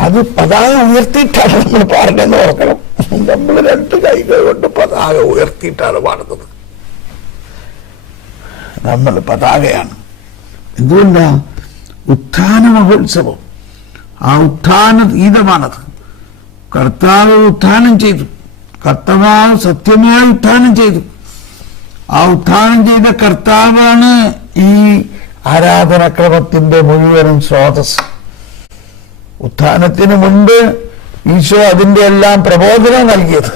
അത് പതാക ഉയർത്തിയിട്ടാണ് നമ്മൾ പാടുന്നതെന്ന് ഓർക്കണം. നമ്മൾ രണ്ട് കൈകൾ കൊണ്ട് പതാക ഉയർത്തിയിട്ടാണ് പാടുന്നത്. നമ്മൾ പതാകയാണ്. എന്തുകൊണ്ടാ? ഉത്ഥാന മഹോത്സവം, ആ ഉത്ഥാന ഗീതമാണത്. കർത്താവ് ഉത്ഥാനം ചെയ്തു, കർത്താവ് സത്യമായി ഉത്ഥാനം ചെയ്തു. ആ ഉത്ഥാനം ചെയ്ത കർത്താവാണ് ഈ ആരാധനക്രമത്തിന്റെ മുഴുവനും സ്രോതസ്. ഉത്ഥാനത്തിന് മുൻപ് ഈശോ അതിൻ്റെ എല്ലാം പ്രബോധനം നൽകിയത്.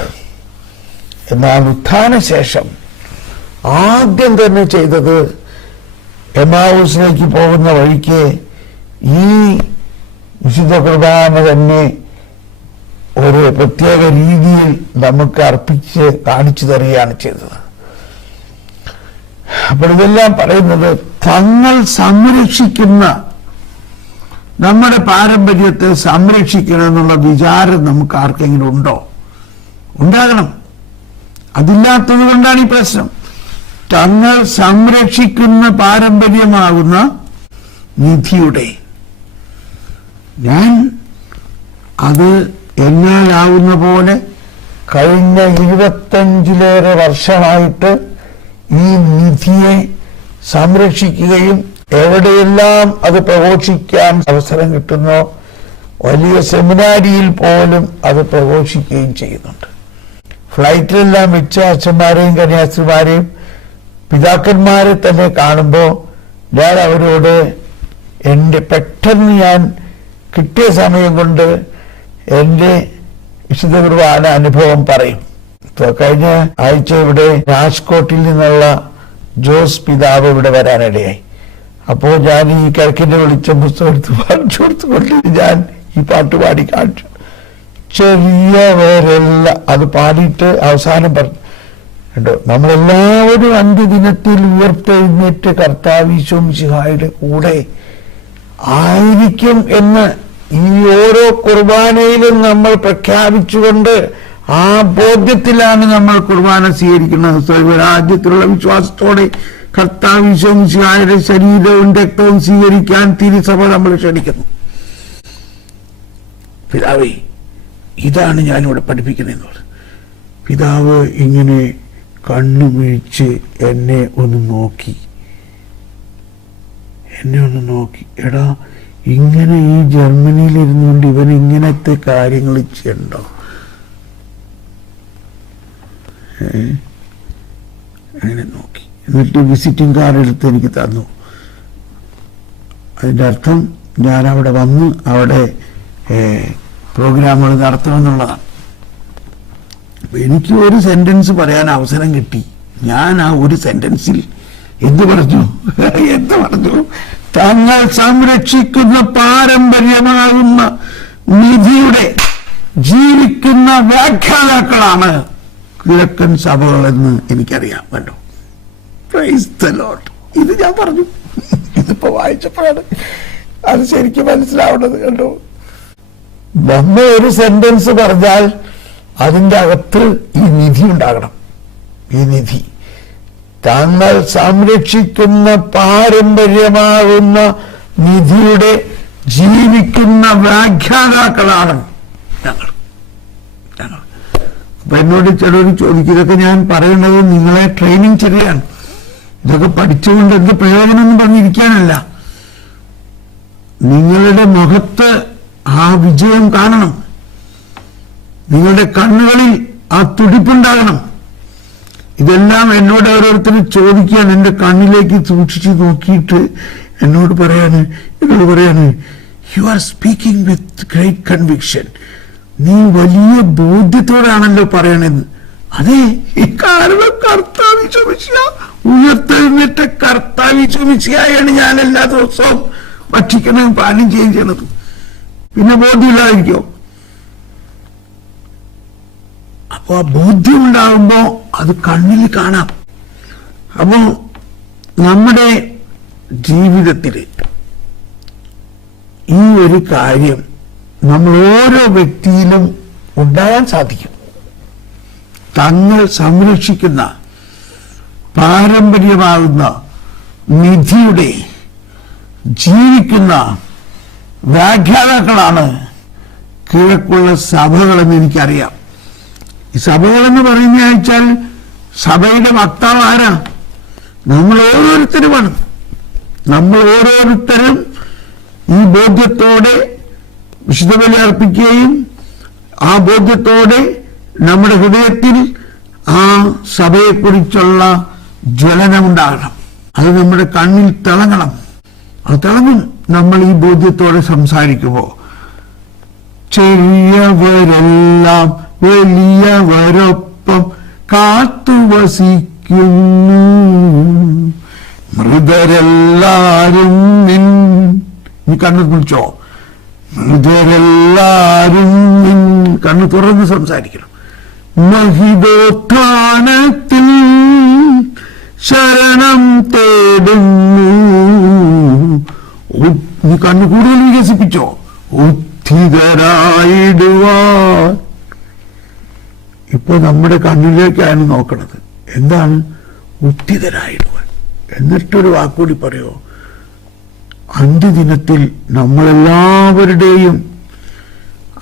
എന്നാൽ ഉത്ഥാന ശേഷം ആദ്യം തന്നെ ചെയ്തത്, എമ്മാവൂസിലേക്ക് പോകുന്ന വഴിക്ക് ഈ വിശുദ്ധ കുർബാന തന്നെ ഒരു പ്രത്യേക രീതിയിൽ നമുക്ക് അർപ്പിച്ച് കാണിച്ചു തരികയാണ് ചെയ്തത്. അപ്പോൾ ഇതെല്ലാം പറയുന്നത്, തങ്ങൾ സംരക്ഷിക്കുന്ന, നമ്മുടെ പാരമ്പര്യത്തെ സംരക്ഷിക്കണം എന്നുള്ള വിചാരം നമുക്ക് ആർക്കെങ്കിലും ഉണ്ടോ? ഉണ്ടാകണം. അതില്ലാത്തത് കൊണ്ടാണ് ഈ പ്രശ്നം. തങ്ങൾ സംരക്ഷിക്കുന്ന പാരമ്പര്യമാകുന്ന നിധിയുടെ, ഞാൻ അത് എന്നാലാവുന്ന പോലെ കഴിഞ്ഞ 25-ലേറെ വർഷമായിട്ട് ഈ നിധിയെ സംരക്ഷിക്കുകയും എവിടെയെല്ലാം അത് പ്രഘോഷിക്കാൻ അവസരം കിട്ടുന്നോ വലിയ സെമിനാരിയിൽ പോലും അത് പ്രഘോഷിക്കുകയും ചെയ്യുന്നുണ്ട്. ഫ്ലൈറ്റിലെല്ലാം വെച്ച അച്ഛന്മാരെയും കന്യാസ്ത്രീമാരെയും പിതാക്കന്മാരെ തന്നെ കാണുമ്പോൾ ഞാൻ അവരോട് പെട്ടെന്ന് ഞാൻ കിട്ടിയ സമയം കൊണ്ട് എൻ്റെ വിശുദ്ധ കുർബാന അനുഭവം പറയും. കഴിഞ്ഞ ആഴ്ച ഇവിടെ രാജ്കോട്ടിൽ നിന്നുള്ള ജോസ് പിതാവ് ഇവിടെ വരാനിടയായി. അപ്പോൾ ഞാൻ ഈ കിഴക്കിന്റെ വെളിച്ചം പുസ്തകം എടുത്ത് പാടിച്ചു കൊടുത്തുകൊണ്ട് ഞാൻ ഈ പാട്ട് പാടി കാണിച്ചു. ചെറിയവരെല്ലാം അത് പാടിയിട്ട് അവസാനം പറഞ്ഞു കേട്ടോ, നമ്മളെല്ലാവരും അന്ത്യദിനത്തിൽ ഉയർത്തെഴുന്നേറ്റ് കർത്താവ് മിശിഹായുടെ കൂടെ ആയിരിക്കും എന്ന് ഈ ഓരോ കുർബാനയിലും നമ്മൾ പ്രഖ്യാപിച്ചുകൊണ്ട് ആ ബോധ്യത്തിലാണ് നമ്മൾ കുർബാന സ്വീകരിക്കുന്നത്. രാജ്യത്തിലുള്ള വിശ്വാസത്തോടെ കർത്താവ് മിശിഹായുടെ ശരീരവും രക്തവും സ്വീകരിക്കാൻ തിരുസഭ നമ്മൾ ക്ഷണിക്കുന്നു. പിതാവേ, ഇതാണ് ഞാനിവിടെ പഠിപ്പിക്കുന്നതെന്ന് പറഞ്ഞു. പിതാവ് ഇങ്ങനെ കണ്ണുമിഴിച്ച് എന്നെ ഒന്ന് നോക്കി. എടാ, ഇങ്ങനെ ഈ ജർമ്മനിയിൽ ഇരുന്നുകൊണ്ട് ഇവൻ ഇങ്ങനത്തെ കാര്യങ്ങൾ ചെയ്യണ്ടോ? അങ്ങനെ നോക്കി. എന്നിട്ട് വിസിറ്റിംഗ് കാർഡ് എടുത്ത് എനിക്ക് തന്നു. അതിൻ്റെ അർത്ഥം ഞാൻ അവിടെ വന്ന് അവിടെ പ്രോഗ്രാമുകൾ നടത്തുമെന്നുള്ളതാണ്. എനിക്ക് ഒരു സെന്റൻസ് പറയാൻ അവസരം കിട്ടി. ഞാൻ ആ ഒരു സെന്റൻസിൽ എന്ത് പറഞ്ഞു? തങ്ങൾ സംരക്ഷിക്കുന്ന പാരമ്പര്യമാകുന്ന നിധിയുടെ ജീവിക്കുന്ന വ്യാഖ്യാതാക്കളാണ് കിഴക്കൻ സഭകളെന്ന് എനിക്കറിയാം. കണ്ടോ, പ്രൈസ് ദി ലോർഡ്. ഇത് ഞാൻ പറഞ്ഞു, ഇതിപ്പോ വായിച്ചപ്പോഴാണ് അത് ശരിക്കും മനസ്സിലാവുന്നത്. കണ്ടോ, നമ്മ ഒരു സെന്റൻസ് പറഞ്ഞാൽ അതിൻ്റെ അകത്ത് ഈ നിധി ഉണ്ടാകണം. ഈ നിധി താങ്കൾ സംരക്ഷിക്കുന്ന പാരമ്പര്യമാകുന്ന നിധിയുടെ ജീവിക്കുന്ന വ്യാഖ്യാതാക്കളാണ് ഞങ്ങൾ. അപ്പൊ എന്നോട് ചിലർ ചോദിക്കും, ഇതൊക്കെ ഞാൻ പറയുന്നത് നിങ്ങളെ ട്രെയിനിങ് ശരിയാണ്, ഇതൊക്കെ പഠിച്ചുകൊണ്ട് എന്ത് പ്രയോജനം എന്ന് പറഞ്ഞിരിക്കാനല്ല. നിങ്ങളുടെ മുഖത്ത് ആ വിജയം കാണണം, നിങ്ങളുടെ കണ്ണുകളിൽ ആ തുടിപ്പുണ്ടാകണം. ഇതെല്ലാം എന്നോട് ഓരോരുത്തരും ചോദിക്കാൻ, എൻ്റെ കണ്ണിലേക്ക് സൂക്ഷിച്ച് നോക്കിയിട്ട് എന്നോട് പറയാണ് you are speaking with great conviction. നീ വലിയ ബോധ്യത്തോടാണല്ലോ പറയണെന്ന്. അതെ, ഈ കാരണം കർത്താവ് ഉയർത്തെഴുന്നേറ്റ കർത്താവ് ചുമിച്ചായാണ് ഞാൻ എല്ലാ ദിവസവും ഭക്ഷിക്കണം പാനം ചെയ്യണത്. പിന്നെ ബോധ്യമില്ലാതിരിക്കോ? അപ്പൊ ആ ബോധ്യം ഉണ്ടാകുമ്പോ അത് കണ്ണിൽ കാണാം. അപ്പോ നമ്മുടെ ജീവിതത്തില് ഈ ഒരു കാര്യം നമ്മൾ ഓരോ വ്യക്തിയിലും ഉണ്ടാകാൻ സാധിക്കും. തങ്ങൾ സംരക്ഷിക്കുന്ന പാരമ്പര്യമാകുന്ന നിധിയുടെ ജീവിക്കുന്ന വ്യാഖ്യാതാക്കളാണ് കിഴക്കുള്ള സഭകളെന്ന് എനിക്കറിയാം. ഈ സഭകളെന്ന് പറയുന്ന വെച്ചാൽ സഭയുടെ വക്താവ് ആരാ? നമ്മൾ ഓരോരുത്തരുമാണ്. നമ്മൾ ഓരോരുത്തരും ഈ ബോധ്യത്തോടെ വിശുദ്ധ ബലി അർപ്പിക്കുകയും ആ ബോധ്യത്തോടെ നമ്മുടെ ഹൃദയത്തിൽ ആ സഭയെക്കുറിച്ചുള്ള ജ്വലനമുണ്ടാകണം. അത് നമ്മുടെ കണ്ണിൽ തിളങ്ങണം. അത് തിളങ്ങും നമ്മൾ ഈ ബോധ്യത്തോടെ സംസാരിക്കുമ്പോൾ. ചെറിയവരെല്ലാം വലിയവരൊപ്പം കാത്തുവസിക്കുന്നു, മൃതരെല്ലാരും നിൻ കണ്ണു കുളിച്ചോ, മൃതരെല്ലാരും നിൻ കണ്ണു തുറന്ന് സംസാരിക്കണം. മഹിതോത്ഥാനത്തിൽ ശരണം തേടുന്നു. നീ കണ്ണു കൂടുതൽ വികസിപ്പിച്ചോ. ഉദ്ധിതരായിടുവാൻ. ഇപ്പൊ നമ്മുടെ കണ്ണിലേക്കാണ് നോക്കണത്. എന്താണ് ഉദ്ധിതരായിടുവാൻ? എന്നിട്ടൊരു വാക്കുകൂടി പറയോ, അന്ത്യദിനത്തിൽ നമ്മളെല്ലാവരുടെയും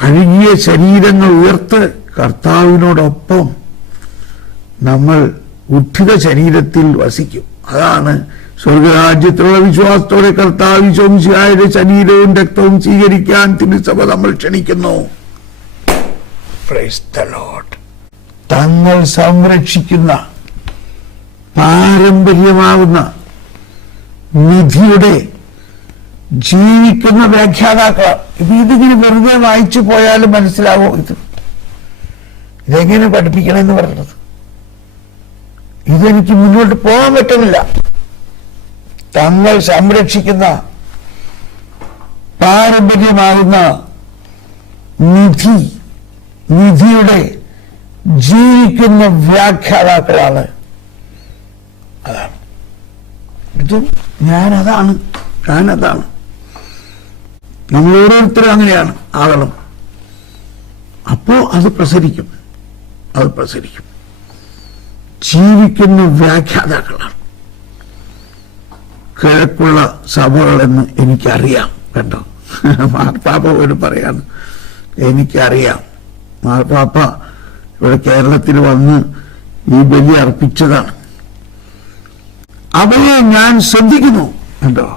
അഴുകിയ ശരീരങ്ങൾ ഉയർത്ത് കർത്താവിനോടൊപ്പം നമ്മൾ ഉദ്ധിത ശരീരത്തിൽ വസിക്കും. അതാണ് സ്വർഗരാജ്യത്തിലുള്ള വിശ്വാസത്തോടെ കർത്താവ് ശംസിഹായുടെ ശരീരവും രക്തവും സ്വീകരിക്കാൻ തിരുസഭ നമ്മൾ ക്ഷണിക്കുന്നു. Price the Lord. തങ്ങൾ സംരക്ഷിക്കുന്ന പാരമ്പര്യമാകുന്ന നിധിയുടെ ജീവിക്കുന്ന വ്യാഖ്യാതാക്കൾ. ഇതിങ്ങനെ വെറുതെ വായിച്ചു പോയാലും മനസ്സിലാവോ? ഇതെങ്ങനെ പഠിപ്പിക്കണമെന്ന് പറഞ്ഞത്? ഇതെനിക്ക് മുന്നോട്ട് പോകാൻ പറ്റുന്നില്ല. തങ്ങൾ സംരക്ഷിക്കുന്ന പാരമ്പര്യമാകുന്ന നിധിയുടെ ജീവിക്കുന്ന വ്യാഖ്യാതാക്കളാണ്. അതാണ് ഇതും ഞാനതാണ്. നമ്മൾ ഓരോരുത്തരും അങ്ങനെയാണ് ആകണം. അപ്പോ അത് പ്രസരിക്കും. ജീവിക്കുന്ന വ്യാഖ്യാതാക്കളാണ് കിഴക്കുള്ള സഭകളെന്ന് എനിക്കറിയാം. കണ്ടോ, മാർപ്പാപ്പ പോലും പറയാണ് എനിക്കറിയാം. മാർപ്പാപ്പ ഇവിടെ കേരളത്തിൽ വന്ന് ഈ ബലി അർപ്പിച്ചതാണ്. അവയെ ഞാൻ ശ്രദ്ധിക്കുന്നു. കണ്ടോ,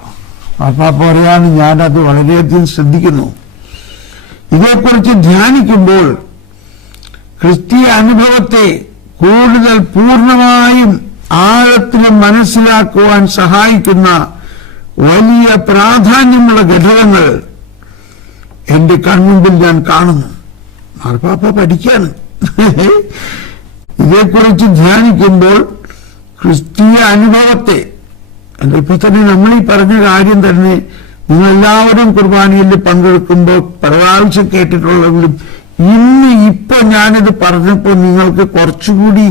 മാർപ്പാപ്പ പറയാണ് ഞാനത് വളരെയധികം ശ്രദ്ധിക്കുന്നു. ഇതേക്കുറിച്ച് ധ്യാനിക്കുമ്പോൾ ക്രിസ്തീയ അനുഭവത്തെ കൂടുതൽ പൂർണ്ണമായും ആഴത്തിൽ മനസ്സിലാക്കുവാൻ സഹായിക്കുന്ന വലിയ പ്രാധാന്യമുള്ള ഘടകങ്ങൾ എന്റെ കൺമുമ്പിൽ ഞാൻ കാണുന്നു. മാർപ്പാപ്പ പഠിക്കാണ്. ഇതേക്കുറിച്ച് ധ്യാനിക്കുമ്പോൾ ക്രിസ്തീയ അനുഭവത്തെ, ഇപ്പൊ തന്നെ നമ്മൾ ഈ പറഞ്ഞ കാര്യം തന്നെ നിങ്ങളെല്ലാവരും കുർബാനയിൽ പങ്കെടുക്കുമ്പോൾ പ്രാവശ്യം കേട്ടിട്ടുള്ളെങ്കിലും ഇപ്പൊ ഞാനിത് പറഞ്ഞപ്പോൾ നിങ്ങൾക്ക് കുറച്ചുകൂടി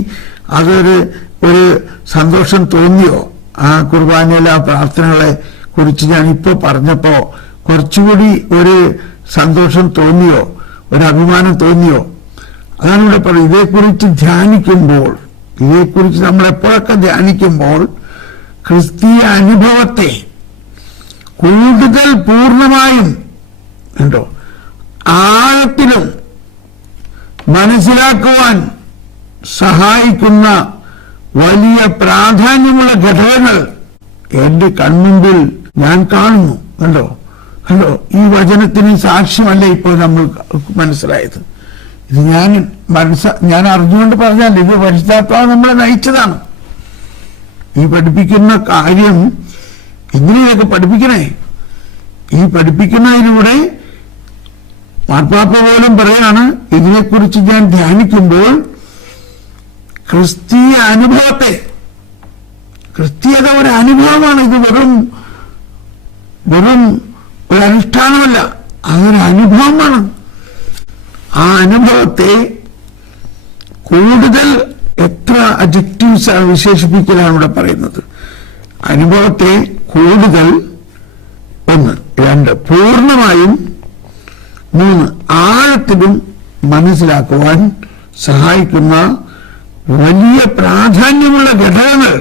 ഒരു സന്തോഷം തോന്നിയോ? ആ കുർബാനയിലെ ആ പ്രാർത്ഥനകളെ കുറിച്ച് ഞാൻ ഇപ്പൊ പറഞ്ഞപ്പോ കുറച്ചുകൂടി ഒരു സന്തോഷം തോന്നിയോ? ഒരു അഭിമാനം തോന്നിയോ? അതാണ് ഇവിടെ പറയുന്നത്. ഇതേക്കുറിച്ച് ധ്യാനിക്കുമ്പോൾ, ഇതേക്കുറിച്ച് നമ്മൾ എപ്പോഴൊക്കെ ധ്യാനിക്കുമ്പോൾ ക്രിസ്തീയ അനുഭവത്തെ കൂടുതൽ പൂർണ്ണമായും ഉണ്ടോ ആഴത്തിലും മനസ്സിലാക്കുവാൻ സഹായിക്കുന്ന വലിയ പ്രാധാന്യമുള്ള ഘടകങ്ങൾ എന്റെ കൺമുമ്പിൽ ഞാൻ കാണുന്നു. കണ്ടോ ഈ വചനത്തിന് സാക്ഷ്യമല്ല ഇപ്പോൾ നമ്മൾ മനസ്സിലായത്. ഇത് ഞാൻ അറിഞ്ഞുകൊണ്ട് പറഞ്ഞാൽ ഇത് പരിശുദ്ധാത്മാവ് നമ്മളെ നയിച്ചതാണ്. ഈ പഠിപ്പിക്കുന്ന കാര്യം എങ്ങനെയൊക്കെ പഠിപ്പിക്കണേ? ഈ പഠിപ്പിക്കുന്നതിലൂടെ മാർപ്പാപ്പ പോലും പറയാണ്, ഇതിനെക്കുറിച്ച് ഞാൻ ധ്യാനിക്കുമ്പോൾ ക്രിസ്തീയ അനുഭവത്തെ, ക്രിസ്തീയത ഒരു അനുഭവമാണ്. ഇത് വെറും ഒരു അനുഷ്ഠാനമല്ല, അതൊരു അനുഭവമാണ്. ആ അനുഭവത്തെ കൂടുതൽ എത്ര അഡ്ജക്റ്റീവ്സ് വിശേഷിപ്പിക്കലാണ് ഇവിടെ പറയുന്നത്. അനുഭവത്തെ കൂടുതൽ, 1, 2 പൂർണ്ണമായും, 3 ആഴത്തിലും മനസ്സിലാക്കുവാൻ സഹായിക്കുന്ന വലിയ പ്രാധാന്യമുള്ള ഘടകങ്ങൾ,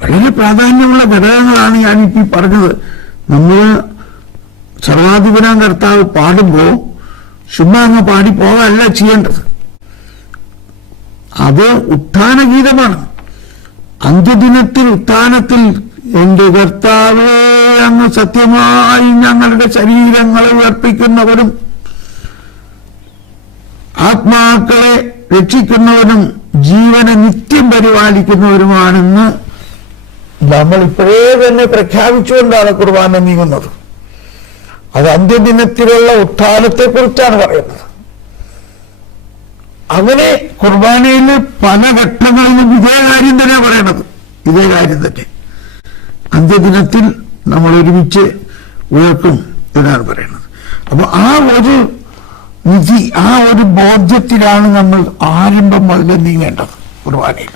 വളരെ പ്രാധാന്യമുള്ള ഘടകങ്ങളാണ് ഞാനിപ്പോ പറഞ്ഞത്. നമ്മൾ സർവാധിപനാം കർത്താവ് പാടുമ്പോൾ ചുമ്മാ അങ്ങ് പാടി പോകാനല്ല ചെയ്യേണ്ടത്. അത് ഉത്ഥാനഗീതമാണ്. അന്ത്യദിനത്തിൽ, ഉത്ഥാനത്തിൽ എന്റെ കർത്താവേ അങ്ങ് സത്യമായി ഞങ്ങളുടെ ശരീരങ്ങളെ ഉയർപ്പിക്കുന്നവരും ആത്മാക്കളെ രക്ഷിക്കുന്നവരും ജീവനെ നിത്യം പരിപാലിക്കുന്നവരുമാണെന്ന് നമ്മൾ ഇപ്പോഴേ തന്നെ പ്രഖ്യാപിച്ചുകൊണ്ടാണ് കുർബാന നീങ്ങുന്നത്. അത് അന്ത്യദിനത്തിലുള്ള ഉത്ഥാനത്തെ കുറിച്ചാണ് പറയുന്നത്. അങ്ങനെ കുർബാനയിൽ പല ഘട്ടങ്ങളിലും ഇതേ കാര്യം തന്നെ പറയണത്, ഇതേ കാര്യം തന്നെ. അന്ത്യദിനത്തിൽ നമ്മൾ ഒരുമിച്ച് ഉയർക്കും എന്നാണ് പറയുന്നത്. അപ്പൊ ആ ഒരു നിധി, ആ ഒരു ബോധ്യത്തിലാണ് നമ്മൾ ആരംഭം മുതൽ നീങ്ങേണ്ടത് കുർബാനയിൽ.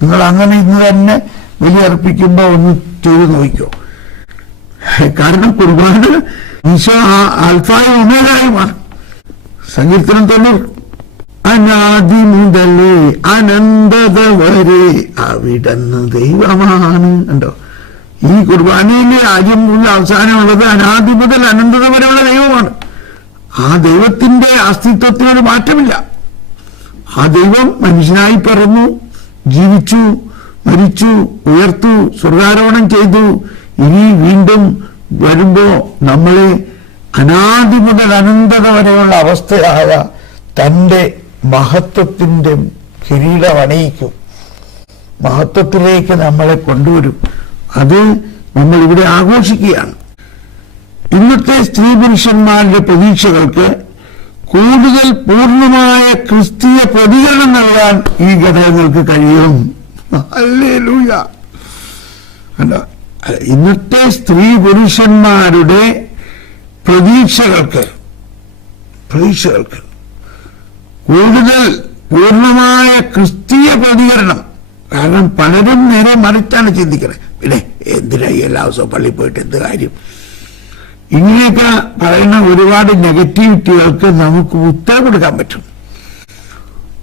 നിങ്ങൾ അങ്ങനെ ഇന്ന് തന്നെ ബലിയർപ്പിക്കുമ്പോൾ ഒന്ന് ചെയ്തു നോക്കിക്കോ. കാരണം കുർബാന ഈശോ ആൽഫായും ഒമേഗയുമാണ്. സങ്കീർത്തനം 90, അനാദി മുതലേ അനന്തത വരെ അവിടുന്ന് ദൈവമാണ്. ഉണ്ടോ? ഈ കുർബാനയിലെ ആദ്യം മുതൽ അവസാനമുള്ളത് അനാദി മുതൽ അനന്തത വരെയുള്ള ദൈവമാണ്. ആ ദൈവത്തിന്റെ അസ്തിത്വത്തിനൊരു മാറ്റമില്ല. ആ ദൈവം മനുഷ്യനായി പിറന്നു, ജീവിച്ചു, മരിച്ചു, ഉയർത്തു, സ്വർഗാരോഹണം ചെയ്തു. ഇനി വീണ്ടും വരുമ്പോ നമ്മളെ അനാദി മുതൽ അനന്തത വരെയുള്ള അവസ്ഥയായ തന്റെ മഹത്വത്തിന്റെ കിരീടം അണിയിക്കും. മഹത്വത്തിലേക്ക് നമ്മളെ കൊണ്ടുവരും. അത് നമ്മൾ ഇവിടെ ആഘോഷിക്കുകയാണ്. ഇന്നത്തെ സ്ത്രീ പുരുഷന്മാരുടെ പ്രതീക്ഷകൾക്ക് കൂടുതൽ പൂർണ്ണമായ ക്രിസ്തീയ പ്രതികരണം നൽകാൻ ഈ ഘടകങ്ങൾക്ക് കഴിയും. ഹല്ലേലൂയ. ഇന്നത്തെ സ്ത്രീ പുരുഷന്മാരുടെ പ്രതീക്ഷകൾക്ക് കൂടുതൽ പൂർണ്ണമായ ക്രിസ്തീയ പ്രതികരണം. കാരണം പലരും നേരെ മറിച്ചാണ് ചിന്തിക്കുന്നത്. പിന്നെ എന്തിനാ എല്ലാ ദിവസവും പള്ളിയിൽ പോയിട്ട് എന്ത് കാര്യം? ഇങ്ങനെയൊക്കെ പറയുന്ന ഒരുപാട് നെഗറ്റിവിറ്റികൾക്ക് നമുക്ക് ഉത്തരം കൊടുക്കാൻ പറ്റും.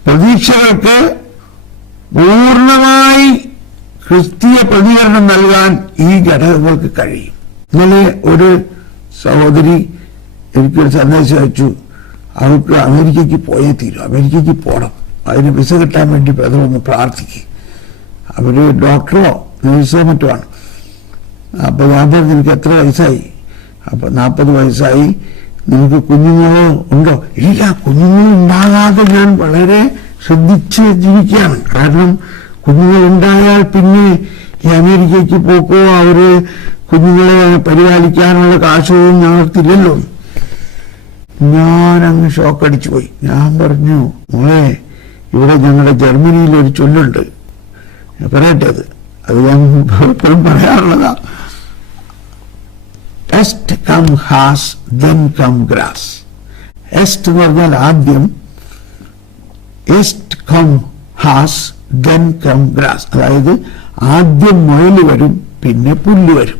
പ്രതീക്ഷകൾക്ക് പൂർണ്ണമായി ക്രിസ്തീയ പ്രതികരണം നൽകാൻ ഈ ഘടകങ്ങൾക്ക് കഴിയും. ഇന്നലെ ഒരു സഹോദരി എനിക്കൊരു സന്ദേശം അയച്ചു. അവർക്ക് അമേരിക്കയ്ക്ക് പോയേ തീരും, അമേരിക്കയ്ക്ക് പോകണം, അതിന് വിസ കിട്ടാൻ വേണ്ടി ഒന്ന് പ്രാർത്ഥിക്കും. അവര് ഡോക്ടറോ നഴ്സോ മറ്റോ ആണ്. അപ്പൊ ഞാൻ പറഞ്ഞു, എനിക്ക് എത്ര വയസ്സായി? അപ്പൊ 40 വയസ്സായി. നിനക്ക് കുഞ്ഞുങ്ങളോ ഉണ്ടോ? ഇല്ല, കുഞ്ഞുങ്ങൾ ഉണ്ടാകാതെ ഞാൻ വളരെ ശ്രദ്ധിച്ച് ജീവിക്കുകയാണ്. കാരണം കുഞ്ഞുങ്ങൾ ഉണ്ടായാൽ പിന്നെ ഈ അമേരിക്കയ്ക്ക് പോക്കോ അവര് കുഞ്ഞുങ്ങളെ പരിപാലിക്കാനുള്ള കാശവും ഞങ്ങൾക്കില്ലല്ലോ. ഞാനങ്ങ് ഷോക്കടിച്ചു പോയി. ഞാൻ പറഞ്ഞു, മോളെ, ഇവിടെ ഞങ്ങളുടെ ജർമ്മനിയിൽ ഒരു ചൊല്ലുണ്ട്, പറയട്ടെ, അത് ഞാൻ എപ്പോഴും പറയാറുള്ളതാ. എസ്റ്റ് come hares then come grass. എസ്റ്റ് എന്ന് പറഞ്ഞാൽ ആദ്യം, എസ്റ്റ് come hares then come grass. അതായത് ആദ്യം മുയല് വരും, പിന്നെ പുല്ല് വരും.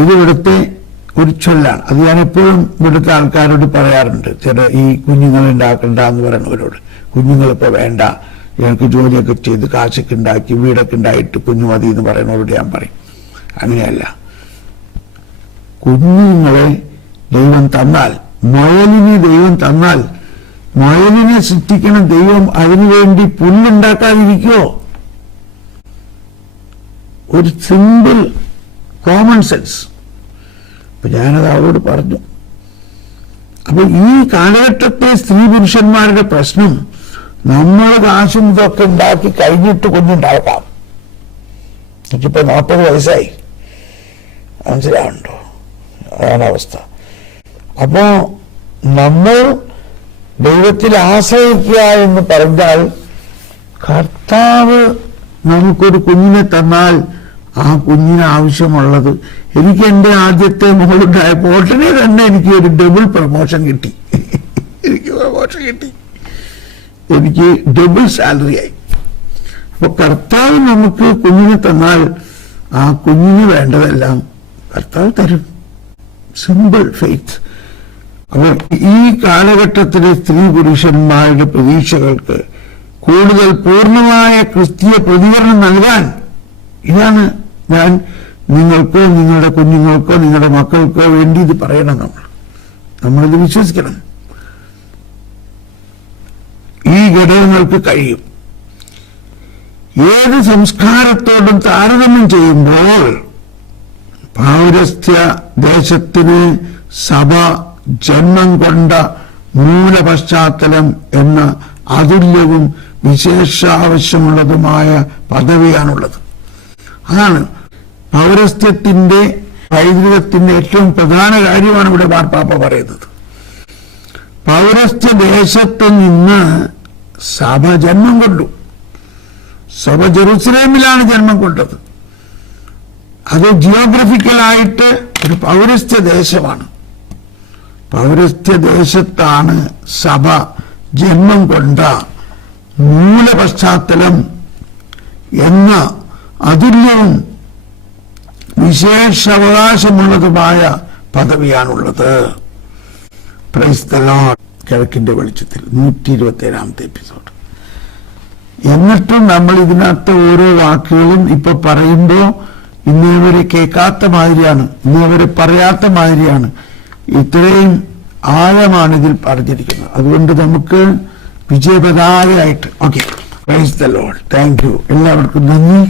ഇത് ഇവിടുത്തെ ഒരു ചൊല്ലാണ്. അത് ഞാൻ എപ്പോഴും ഇവിടുത്തെ ആൾക്കാരോട് പറയാറുണ്ട്. ചില ഈ കുഞ്ഞുങ്ങൾ ഉണ്ടാക്കണ്ട എന്ന് പറയുന്നവരോട്, കുഞ്ഞുങ്ങളിപ്പോൾ വേണ്ട, ഞങ്ങൾക്ക് ജോലിയൊക്കെ ചെയ്ത് കാശൊക്കെ ഉണ്ടാക്കി വീടൊക്കെ ഉണ്ടായിട്ട് കുഞ്ഞു മതി എന്ന് പറയുന്നവരോട് ഞാൻ പറയും, അങ്ങനെയല്ല. കുഞ്ഞുങ്ങളെ ദൈവം തന്നാൽ, മുയലിനെ ദൈവം തന്നാൽ, മുയലിനെ സൃഷ്ടിക്കണ ദൈവം അതിനുവേണ്ടി പുല്ലുണ്ടാക്കാതിരിക്കുമോ? ഒരു സിമ്പിൾ കോമൺ സെൻസ്. അപ്പൊ ഞാനത് അവരോട് പറഞ്ഞു. അപ്പൊ ഈ കാലഘട്ടത്തെ സ്ത്രീ പുരുഷന്മാരുടെ പ്രശ്നം, നമ്മൾ കാശും ഇതൊക്കെ ഉണ്ടാക്കി കഴിഞ്ഞിട്ട് കുഞ്ഞുണ്ടാക്കാം. എനിക്കിപ്പോ 40 വയസ്സായി, മനസ്സിലാവുന്നുണ്ടോ? അതാണ് അവസ്ഥ. അപ്പോ നമ്മൾ ദൈവത്തിൽ ആശ്രയിക്കുക എന്ന് പറഞ്ഞാൽ, കർത്താവ് നമുക്കൊരു കുഞ്ഞിനെ തന്നാൽ ആ കുഞ്ഞിന് ആവശ്യമുള്ളത്, എനിക്ക് എൻ്റെ ആദ്യത്തെ മോളുണ്ടായപ്പോൾ ഉടനെ തന്നെ എനിക്ക് ഒരു ഡബിൾ പ്രൊമോഷൻ കിട്ടി. എനിക്ക് ഡബിൾ സാലറി ആയി. അപ്പൊ കർത്താവ് നമുക്ക് കുഞ്ഞിനെ തന്നാൽ ആ കുഞ്ഞിന് വേണ്ടതെല്ലാം കർത്താവ് തരും. Simple faith. അപ്പൊ ഈ കാലഘട്ടത്തിലെ സ്ത്രീ പുരുഷന്മാരുടെ പ്രതീക്ഷകൾക്ക് കൂടുതൽ പൂർണ്ണമായ ക്രിസ്തീയ പ്രതികരണം നൽകാൻ, ഇതാണ് ഞാൻ നിങ്ങൾക്കോ നിങ്ങളുടെ കുഞ്ഞുങ്ങൾക്കോ നിങ്ങളുടെ മക്കൾക്കോ വേണ്ടി ഇത് പറയണം. നമ്മളിത് വിശ്വസിക്കണം. ഈ ഘടകങ്ങൾക്ക് കഴിയും. ഏത് സംസ്കാരത്തോടും താരതമ്യം ചെയ്യുമ്പോൾ പൗരസ്ത്യ ദേശത്തിന് സഭ ജന്മം കൊണ്ട മൂലപശ്ചാത്തലം എന്ന അതുല്യവും വിശേഷാവശ്യമുള്ളതുമായ പദവിയാണുള്ളത്. അതാണ് പൗരസ്ത്യത്തിന്റെ പൈതൃകത്തിന്റെ ഏറ്റവും പ്രധാന കാര്യമാണ് ഇവിടെ മാർപ്പാപ്പ പറയുന്നത്. പൗരസ്ത്യ ദേശത്ത് നിന്ന് സഭ ജന്മം കൊണ്ടു. സഭ ജെറുസലേമിലാണ് ജന്മം കൊണ്ടത്. അത് ജിയോഗ്രഫിക്കലായിട്ട് ഒരു പൗരസ്ത്യ ദേശമാണ്. പൗരസ്ത്യ ദേശത്താണ് സഭ ജന്മം കൊണ്ട മൂലപശ്ചാത്തലം എന്ന അതുല്യവും വിശേഷാവകാശമുള്ളതുമായ പദവിയാണുള്ളത്. Praise the lord. കിഴക്കിന്റെ വെളിച്ചത്തിൽ 127ാമത്തെ എപ്പിസോഡ്. എന്നിട്ടും നമ്മൾ ഇതിനകത്ത് ഓരോ വാക്കുകളും ഇപ്പൊ പറയുമ്പോൾ ഇന്നേവരെ കേൾക്കാത്ത മാതിരിയാണ്, ഇന്നേവരെ പറയാത്ത മാതിരിയാണ്. ഇത്രയും ആഴമാണ് ഇതിൽ പറഞ്ഞിരിക്കുന്നത്. അതുകൊണ്ട് നമുക്ക് വിജയപതാകയായിട്ട്, okay, praise the lord. Thank you. എല്ലാവർക്കും നന്ദി.